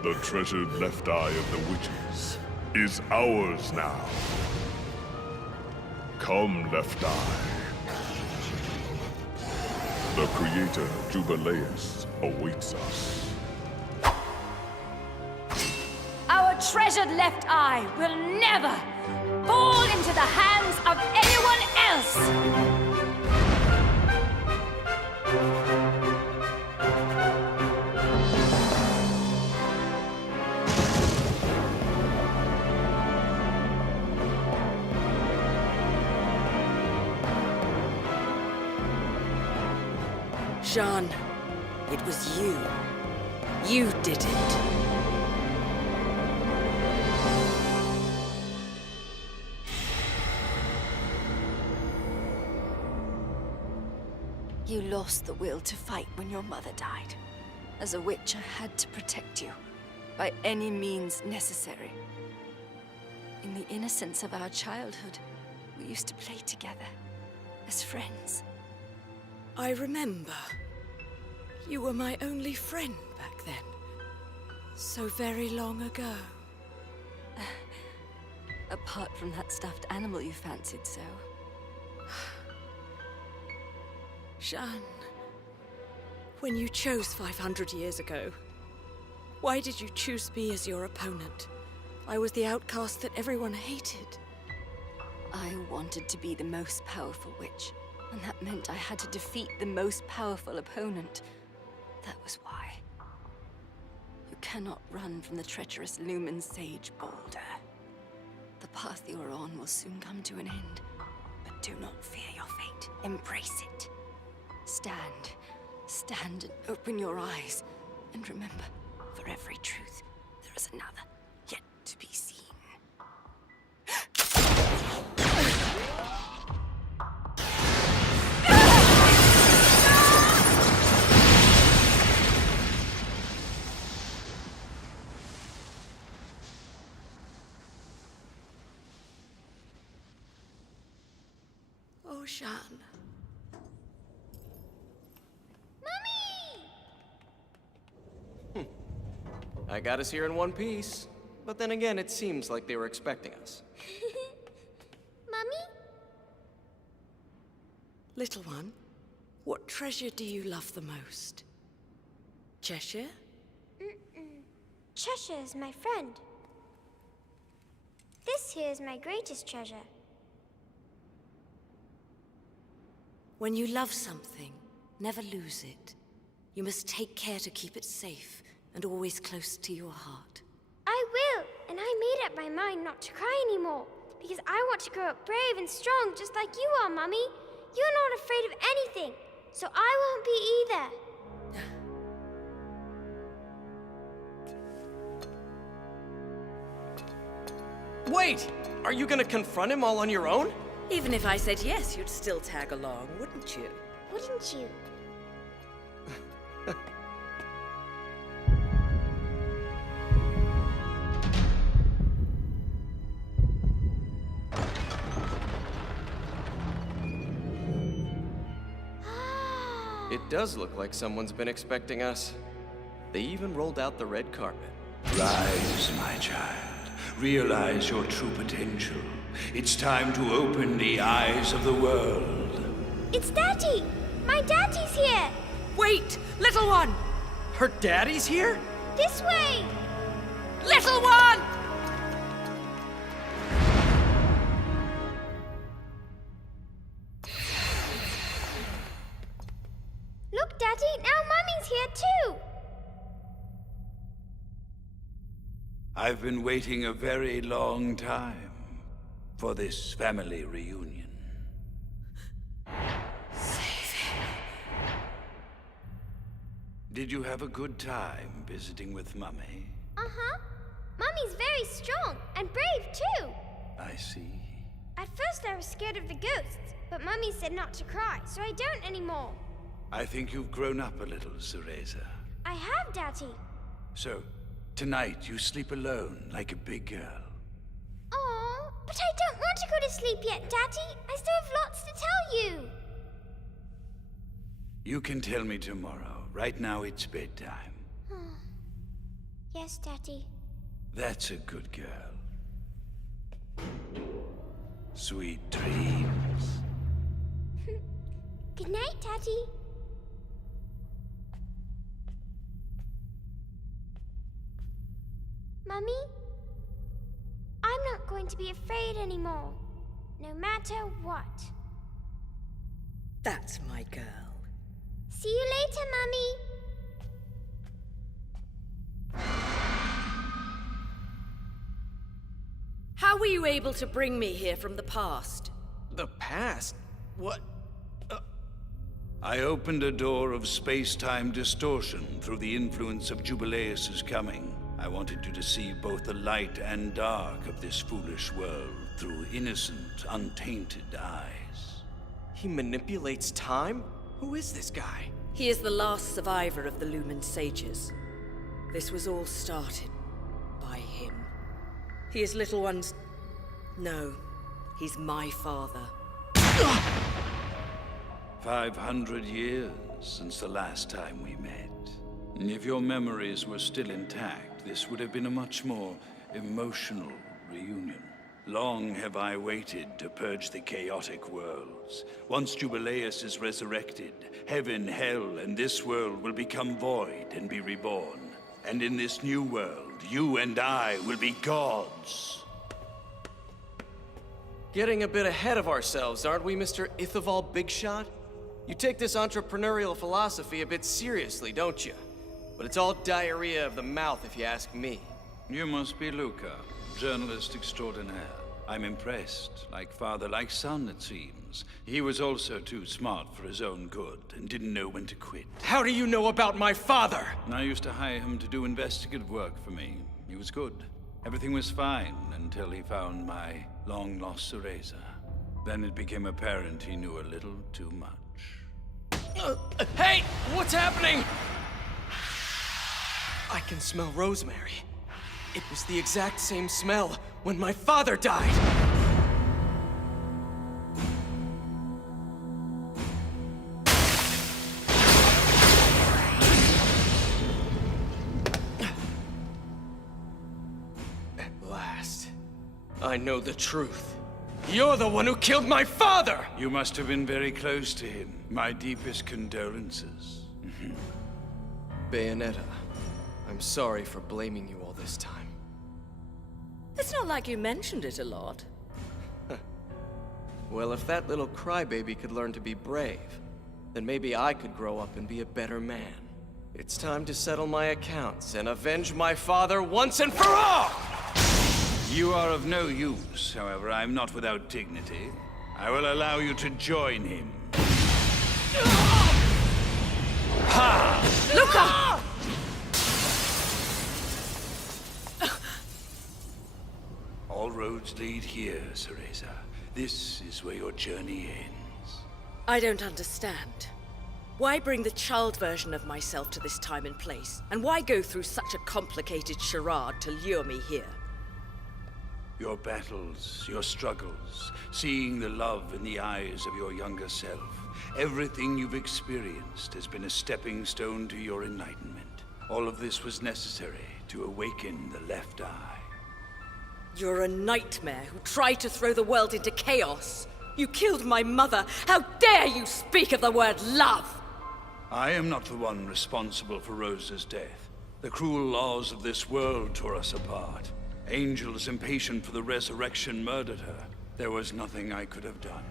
The treasured left eye of the witches is ours now. Come, left eye. The creator, Jubileus, awaits us. Our treasured left eye will never fall into the hands of anyone else! Jean, it was you. You did it. You lost the will to fight when your mother died. As a witch, I had to protect you, by any means necessary. In the innocence of our childhood, we used to play together, as friends. I remember. You were my only friend back then. So very long ago. Apart from that stuffed animal you fancied so. Jean, when you chose 500 years ago, why did you choose me as your opponent? I was the outcast that everyone hated. I wanted to be the most powerful witch, and that meant I had to defeat the most powerful opponent. That was why. You cannot run from the treacherous Lumen Sage Boulder. The path you are on will soon come to an end, but do not fear your fate. Embrace it. Stand and open your eyes, and remember, for every truth, there is another yet to be seen. Oh, Jean. I got us here in one piece. But then again, it seems like they were expecting us. Mummy? Little one, what treasure do you love the most? Cheshire? Cheshire is my friend. This here is my greatest treasure. When you love something, never lose it. You must take care to keep it safe and always close to your heart. I will, and I made up my mind not to cry anymore, because I want to grow up brave and strong just like you are, Mummy. You're not afraid of anything, so I won't be either. Wait! Are you gonna confront him all on your own? Even if I said yes, you'd still tag along, wouldn't you? Wouldn't you? It does look like someone's been expecting us. They even rolled out the red carpet. Rise, my child. Realize your true potential. It's time to open the eyes of the world. It's Daddy! My daddy's here! Wait! Little one! Her daddy's here? This way! Little one! Look, Daddy, now Mummy's here too! I've been waiting a very long time for this family reunion. Did you have a good time visiting with Mummy? Uh-huh. Mummy's very strong and brave too. I see. At first I was scared of the ghosts, but Mummy said not to cry, so I don't anymore. I think you've grown up a little, Cereza. I have, Daddy. So, tonight you sleep alone like a big girl. Aw, but I don't want to go to sleep yet, Daddy. I still have lots to tell you. You can tell me tomorrow. Right now it's bedtime. Yes, Daddy. That's a good girl. Sweet dreams. Good night, Daddy. Mummy? I'm not going to be afraid anymore, no matter what. That's my girl. See you later, Mummy. How were you able to bring me here from the past? The past? What? I opened a door of space-time distortion through the influence of Jubileus's coming. I wanted you to see both the light and dark of this foolish world through innocent, untainted eyes. He manipulates time? Who is this guy? He is the last survivor of the Lumen Sages. This was all started by him. He is little one's... No, he's my father. 500 years since the last time we met. If your memories were still intact, this would have been a much more emotional reunion. Long have I waited to purge the chaotic worlds. Once Jubileus is resurrected, heaven, hell, and this world will become void and be reborn. And in this new world, you and I will be gods. Getting a bit ahead of ourselves, aren't we, Mr. Ithaval Bigshot? You take this entrepreneurial philosophy a bit seriously, don't you? But it's all diarrhea of the mouth, if you ask me. You must be Luca, journalist extraordinaire. I'm impressed. Like father, like son, it seems. He was also too smart for his own good and didn't know when to quit. How do you know about my father? I used to hire him to do investigative work for me. He was good. Everything was fine until he found my long-lost Cereza. Then it became apparent he knew a little too much. Hey! What's happening? I can smell rosemary. It was the exact same smell when my father died. At last, I know the truth. You're the one who killed my father! You must have been very close to him. My deepest condolences. Bayonetta, I'm sorry for blaming you all this time. It's not like you mentioned it a lot. Well, if that little crybaby could learn to be brave, then maybe I could grow up and be a better man. It's time to settle my accounts and avenge my father once and for all! You are of no use, however. I'm not without dignity. I will allow you to join him. Ha! Luca! All roads lead here, Cereza. This is where your journey ends. I don't understand. Why bring the child version of myself to this time and place? And why go through such a complicated charade to lure me here? Your battles, your struggles, seeing the love in the eyes of your younger self. Everything you've experienced has been a stepping stone to your enlightenment. All of this was necessary to awaken the left eye. You're a nightmare who tried to throw the world into chaos. You killed my mother. How dare you speak of the word love? I am not the one responsible for Rosa's death. The cruel laws of this world tore us apart. Angels impatient for the resurrection murdered her. There was nothing I could have done.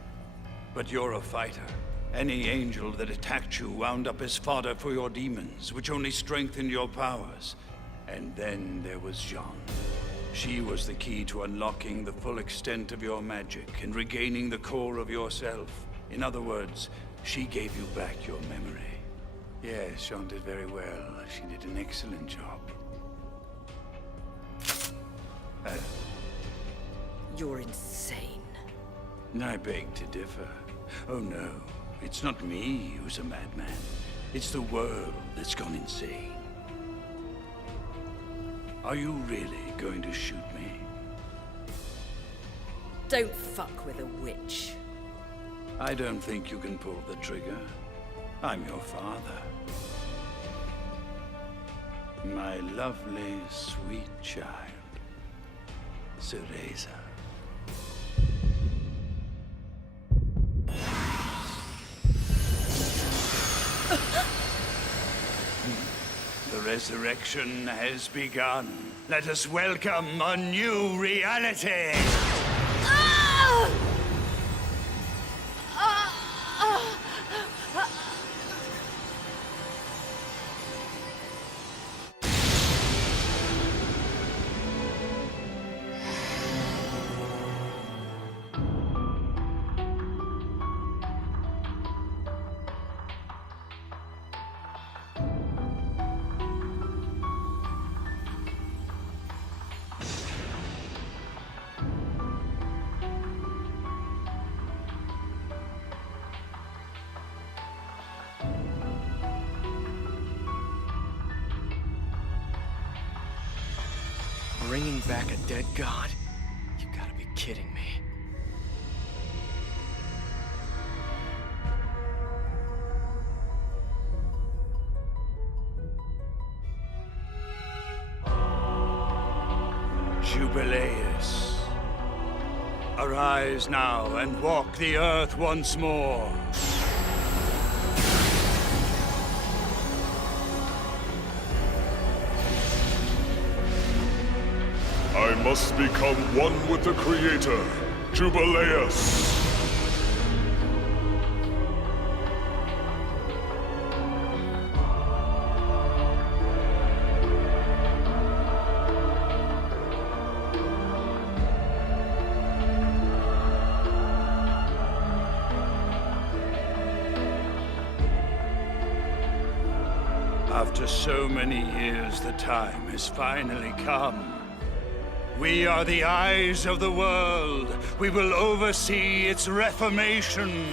But you're a fighter. Any angel that attacked you wound up as fodder for your demons, which only strengthened your powers. And then there was Jeanne. She was the key to unlocking the full extent of your magic and regaining the core of yourself. In other words, she gave you back your memory. Yes, Jeanne did very well. She did an excellent job. You're insane. I beg to differ. Oh no, it's not me who's a madman. It's the world that's gone insane. Are you really going to shoot me? Don't fuck with a witch. I don't think you can pull the trigger. I'm your father. My lovely, sweet child. Cereza. The resurrection has begun. Let us welcome a new reality. Bringing back a dead god? You gotta be kidding me. Jubileus. Arise now and walk the earth once more. I must become one with the Creator, Jubileus. After so many years, the time has finally come. We are the eyes of the world. We will oversee its reformation.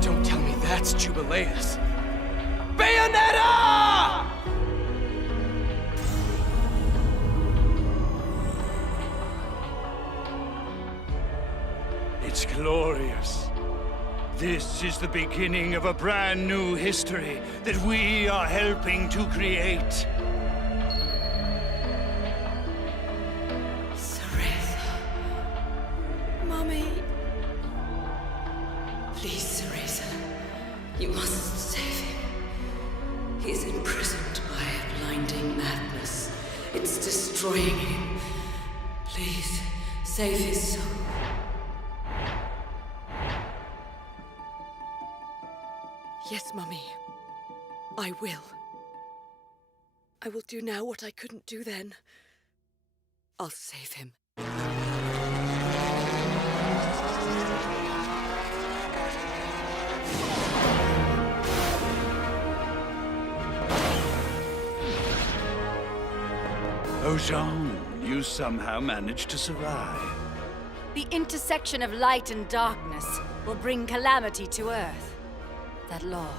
Don't tell me that's Jubileus. Bayonetta! It's glorious. This is the beginning of a brand new history that we are helping to create. Cereza. Mommy. Please, Cereza. You must save him. He's imprisoned by a blinding madness. It's destroying him. Please, save his soul. Yes, Mummy. I will. I will do now what I couldn't do then. I'll save him. Oh, Jeanne, you somehow managed to survive. The intersection of light and darkness will bring calamity to Earth. That law,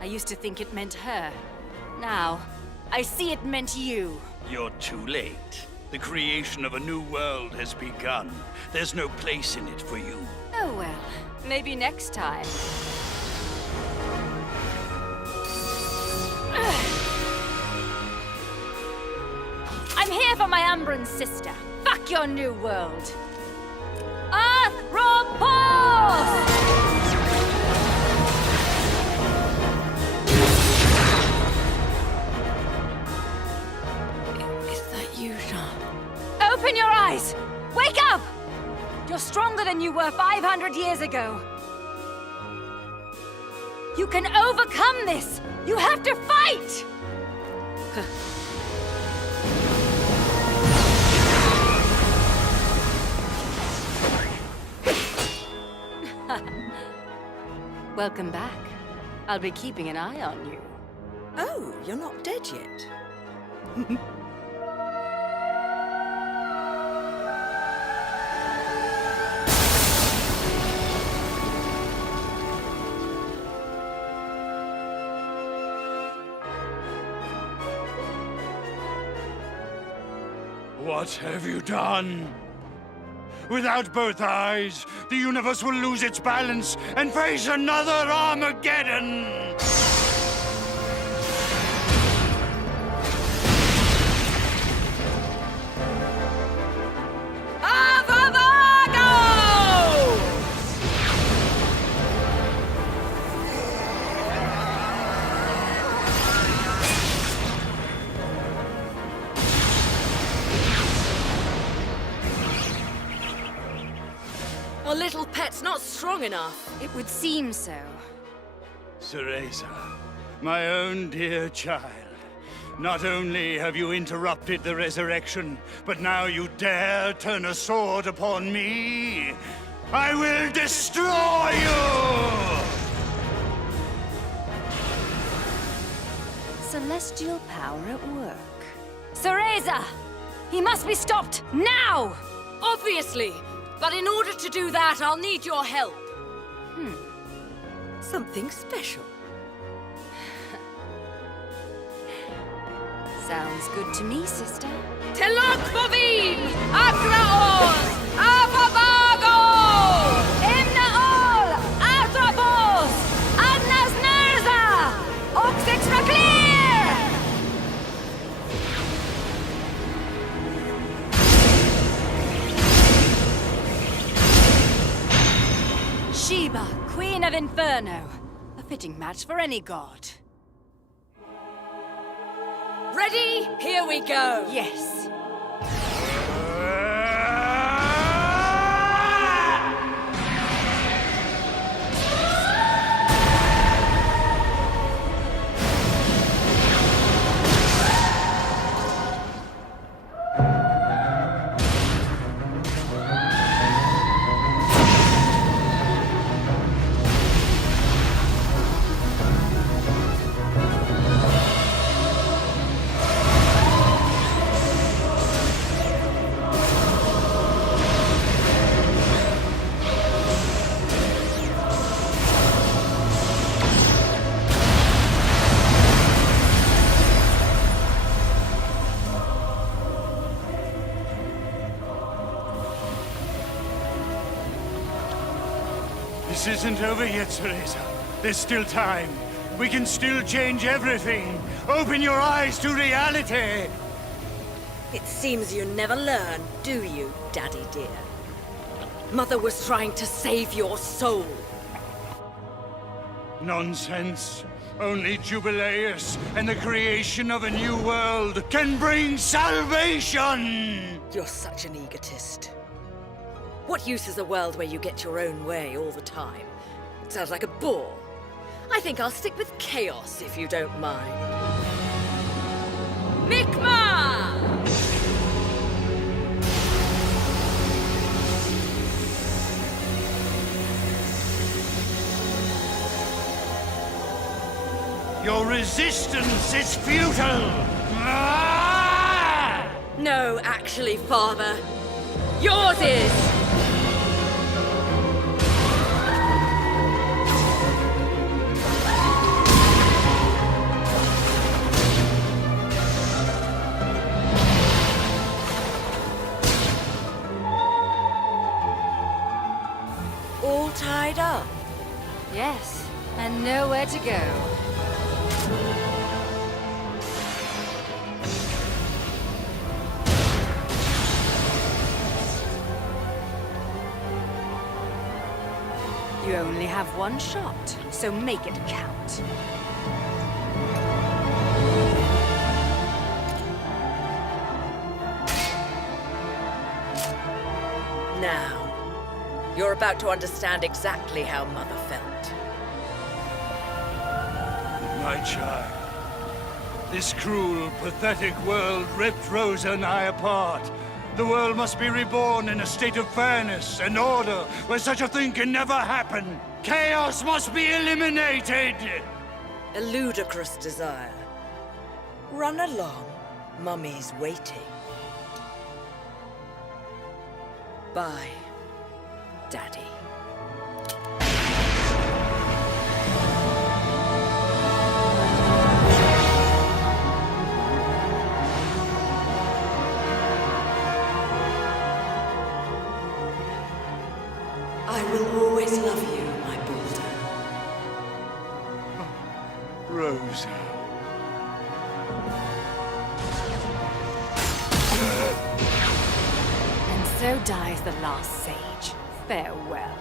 I used to think it meant her. Now, I see it meant you. You're too late. The creation of a new world has begun. There's no place in it for you. Oh well, maybe next time. I'm here for my Umbran sister. Fuck your new world. Arthropos! Is that you, Jean? Open your eyes! Wake up! You're stronger than you were 500 years ago. You can overcome this! You have to fight! Welcome back. I'll be keeping an eye on you. Oh, you're not dead yet. What have you done? Without both eyes, the universe will lose its balance and face another Armageddon! Our little pet's not strong enough. It would seem so. Cereza, my own dear child. Not only have you interrupted the resurrection, but now you dare turn a sword upon me? I will destroy you! Celestial power at work. Cereza! He must be stopped now! Obviously. But in order to do that, I'll need your help. Something special. Sounds good to me, sister. Telok Bovin! Akraos! Avavago! Imnaol! Arthropos! Adnas Nerza! Oxix Raklir! Sheba, Queen of Inferno. A fitting match for any god. Ready? Here we go. Yes. This isn't over yet, Cereza. There's still time. We can still change everything. Open your eyes to reality. It seems you never learn, do you, Daddy dear? Mother was trying to save your soul. Nonsense. Only Jubileus and the creation of a new world can bring salvation! You're such an egotist. What use is a world where you get your own way all the time? It sounds like a bore. I think I'll stick with chaos, if you don't mind. Mikma! Your resistance is futile! Ah! No, actually father? Yours is! All tied up? Yes, and nowhere to go. You only have one shot, so make it count. Now, you're about to understand exactly how Mother felt. My child, this cruel, pathetic world ripped Rosa and I apart. The world must be reborn in a state of fairness and order where such a thing can never happen. Chaos must be eliminated! A ludicrous desire. Run along. Mummy's waiting. Bye, Daddy. I will always love you, my Balder. Rosa. And so dies the last sage. Farewell.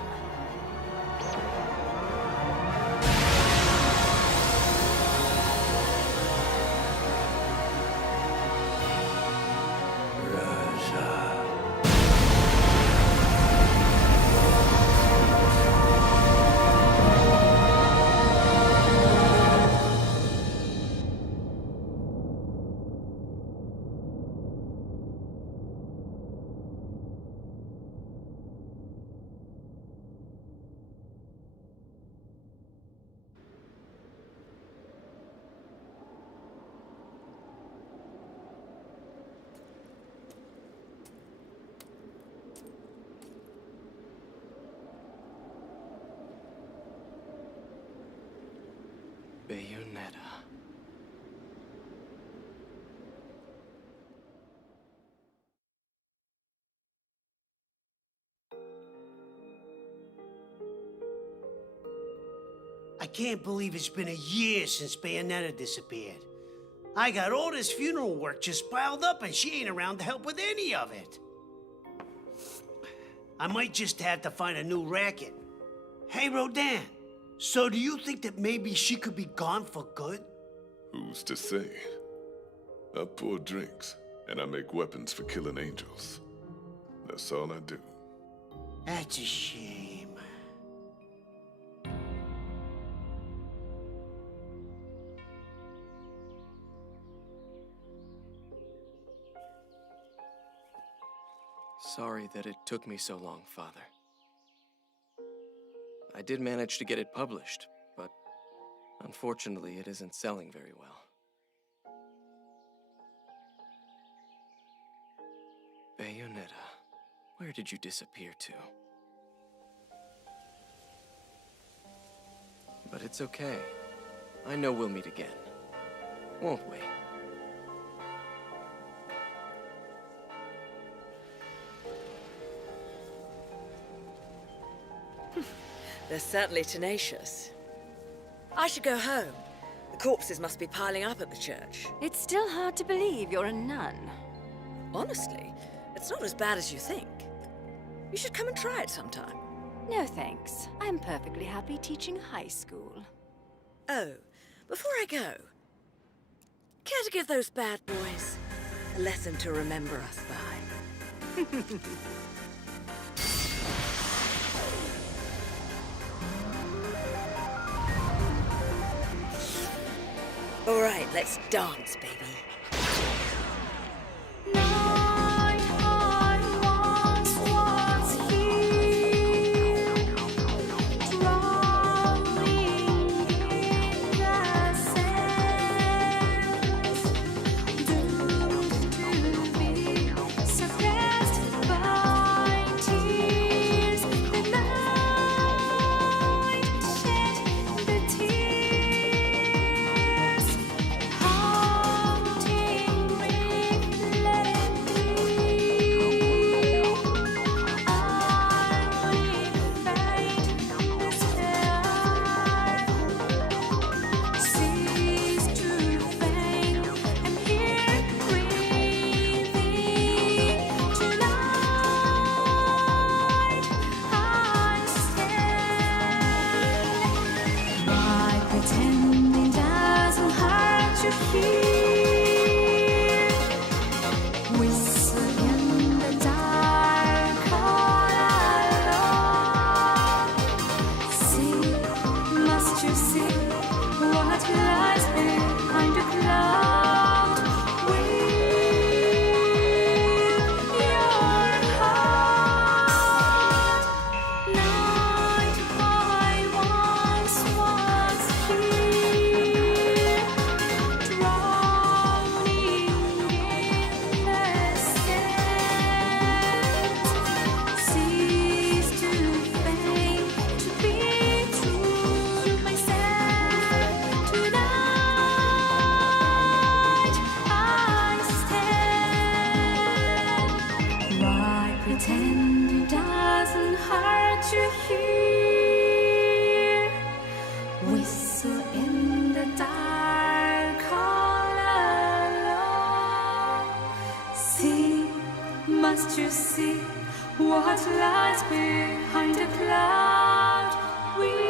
Bayonetta. I can't believe it's been a year since Bayonetta disappeared. I got all this funeral work just piled up and she ain't around to help with any of it. I might just have to find a new racket. Hey, Rodan, so do you think that maybe she could be gone for good? Who's to say? I pour drinks, and I make weapons for killing angels. That's all I do. That's a shame. Sorry that it took me so long, Father. I did manage to get it published, but unfortunately it isn't selling very well. Bayonetta, where did you disappear to? But it's okay. I know we'll meet again. Won't we? They're certainly tenacious. I should go home. The corpses must be piling up at the church. It's still hard to believe you're a nun. Honestly, it's not as bad as you think. You should come and try it sometime. No thanks. I'm perfectly happy teaching high school. Oh, before I go, care to give those bad boys a lesson to remember us by? All right, let's dance, baby. Must you see what lies behind a cloud? We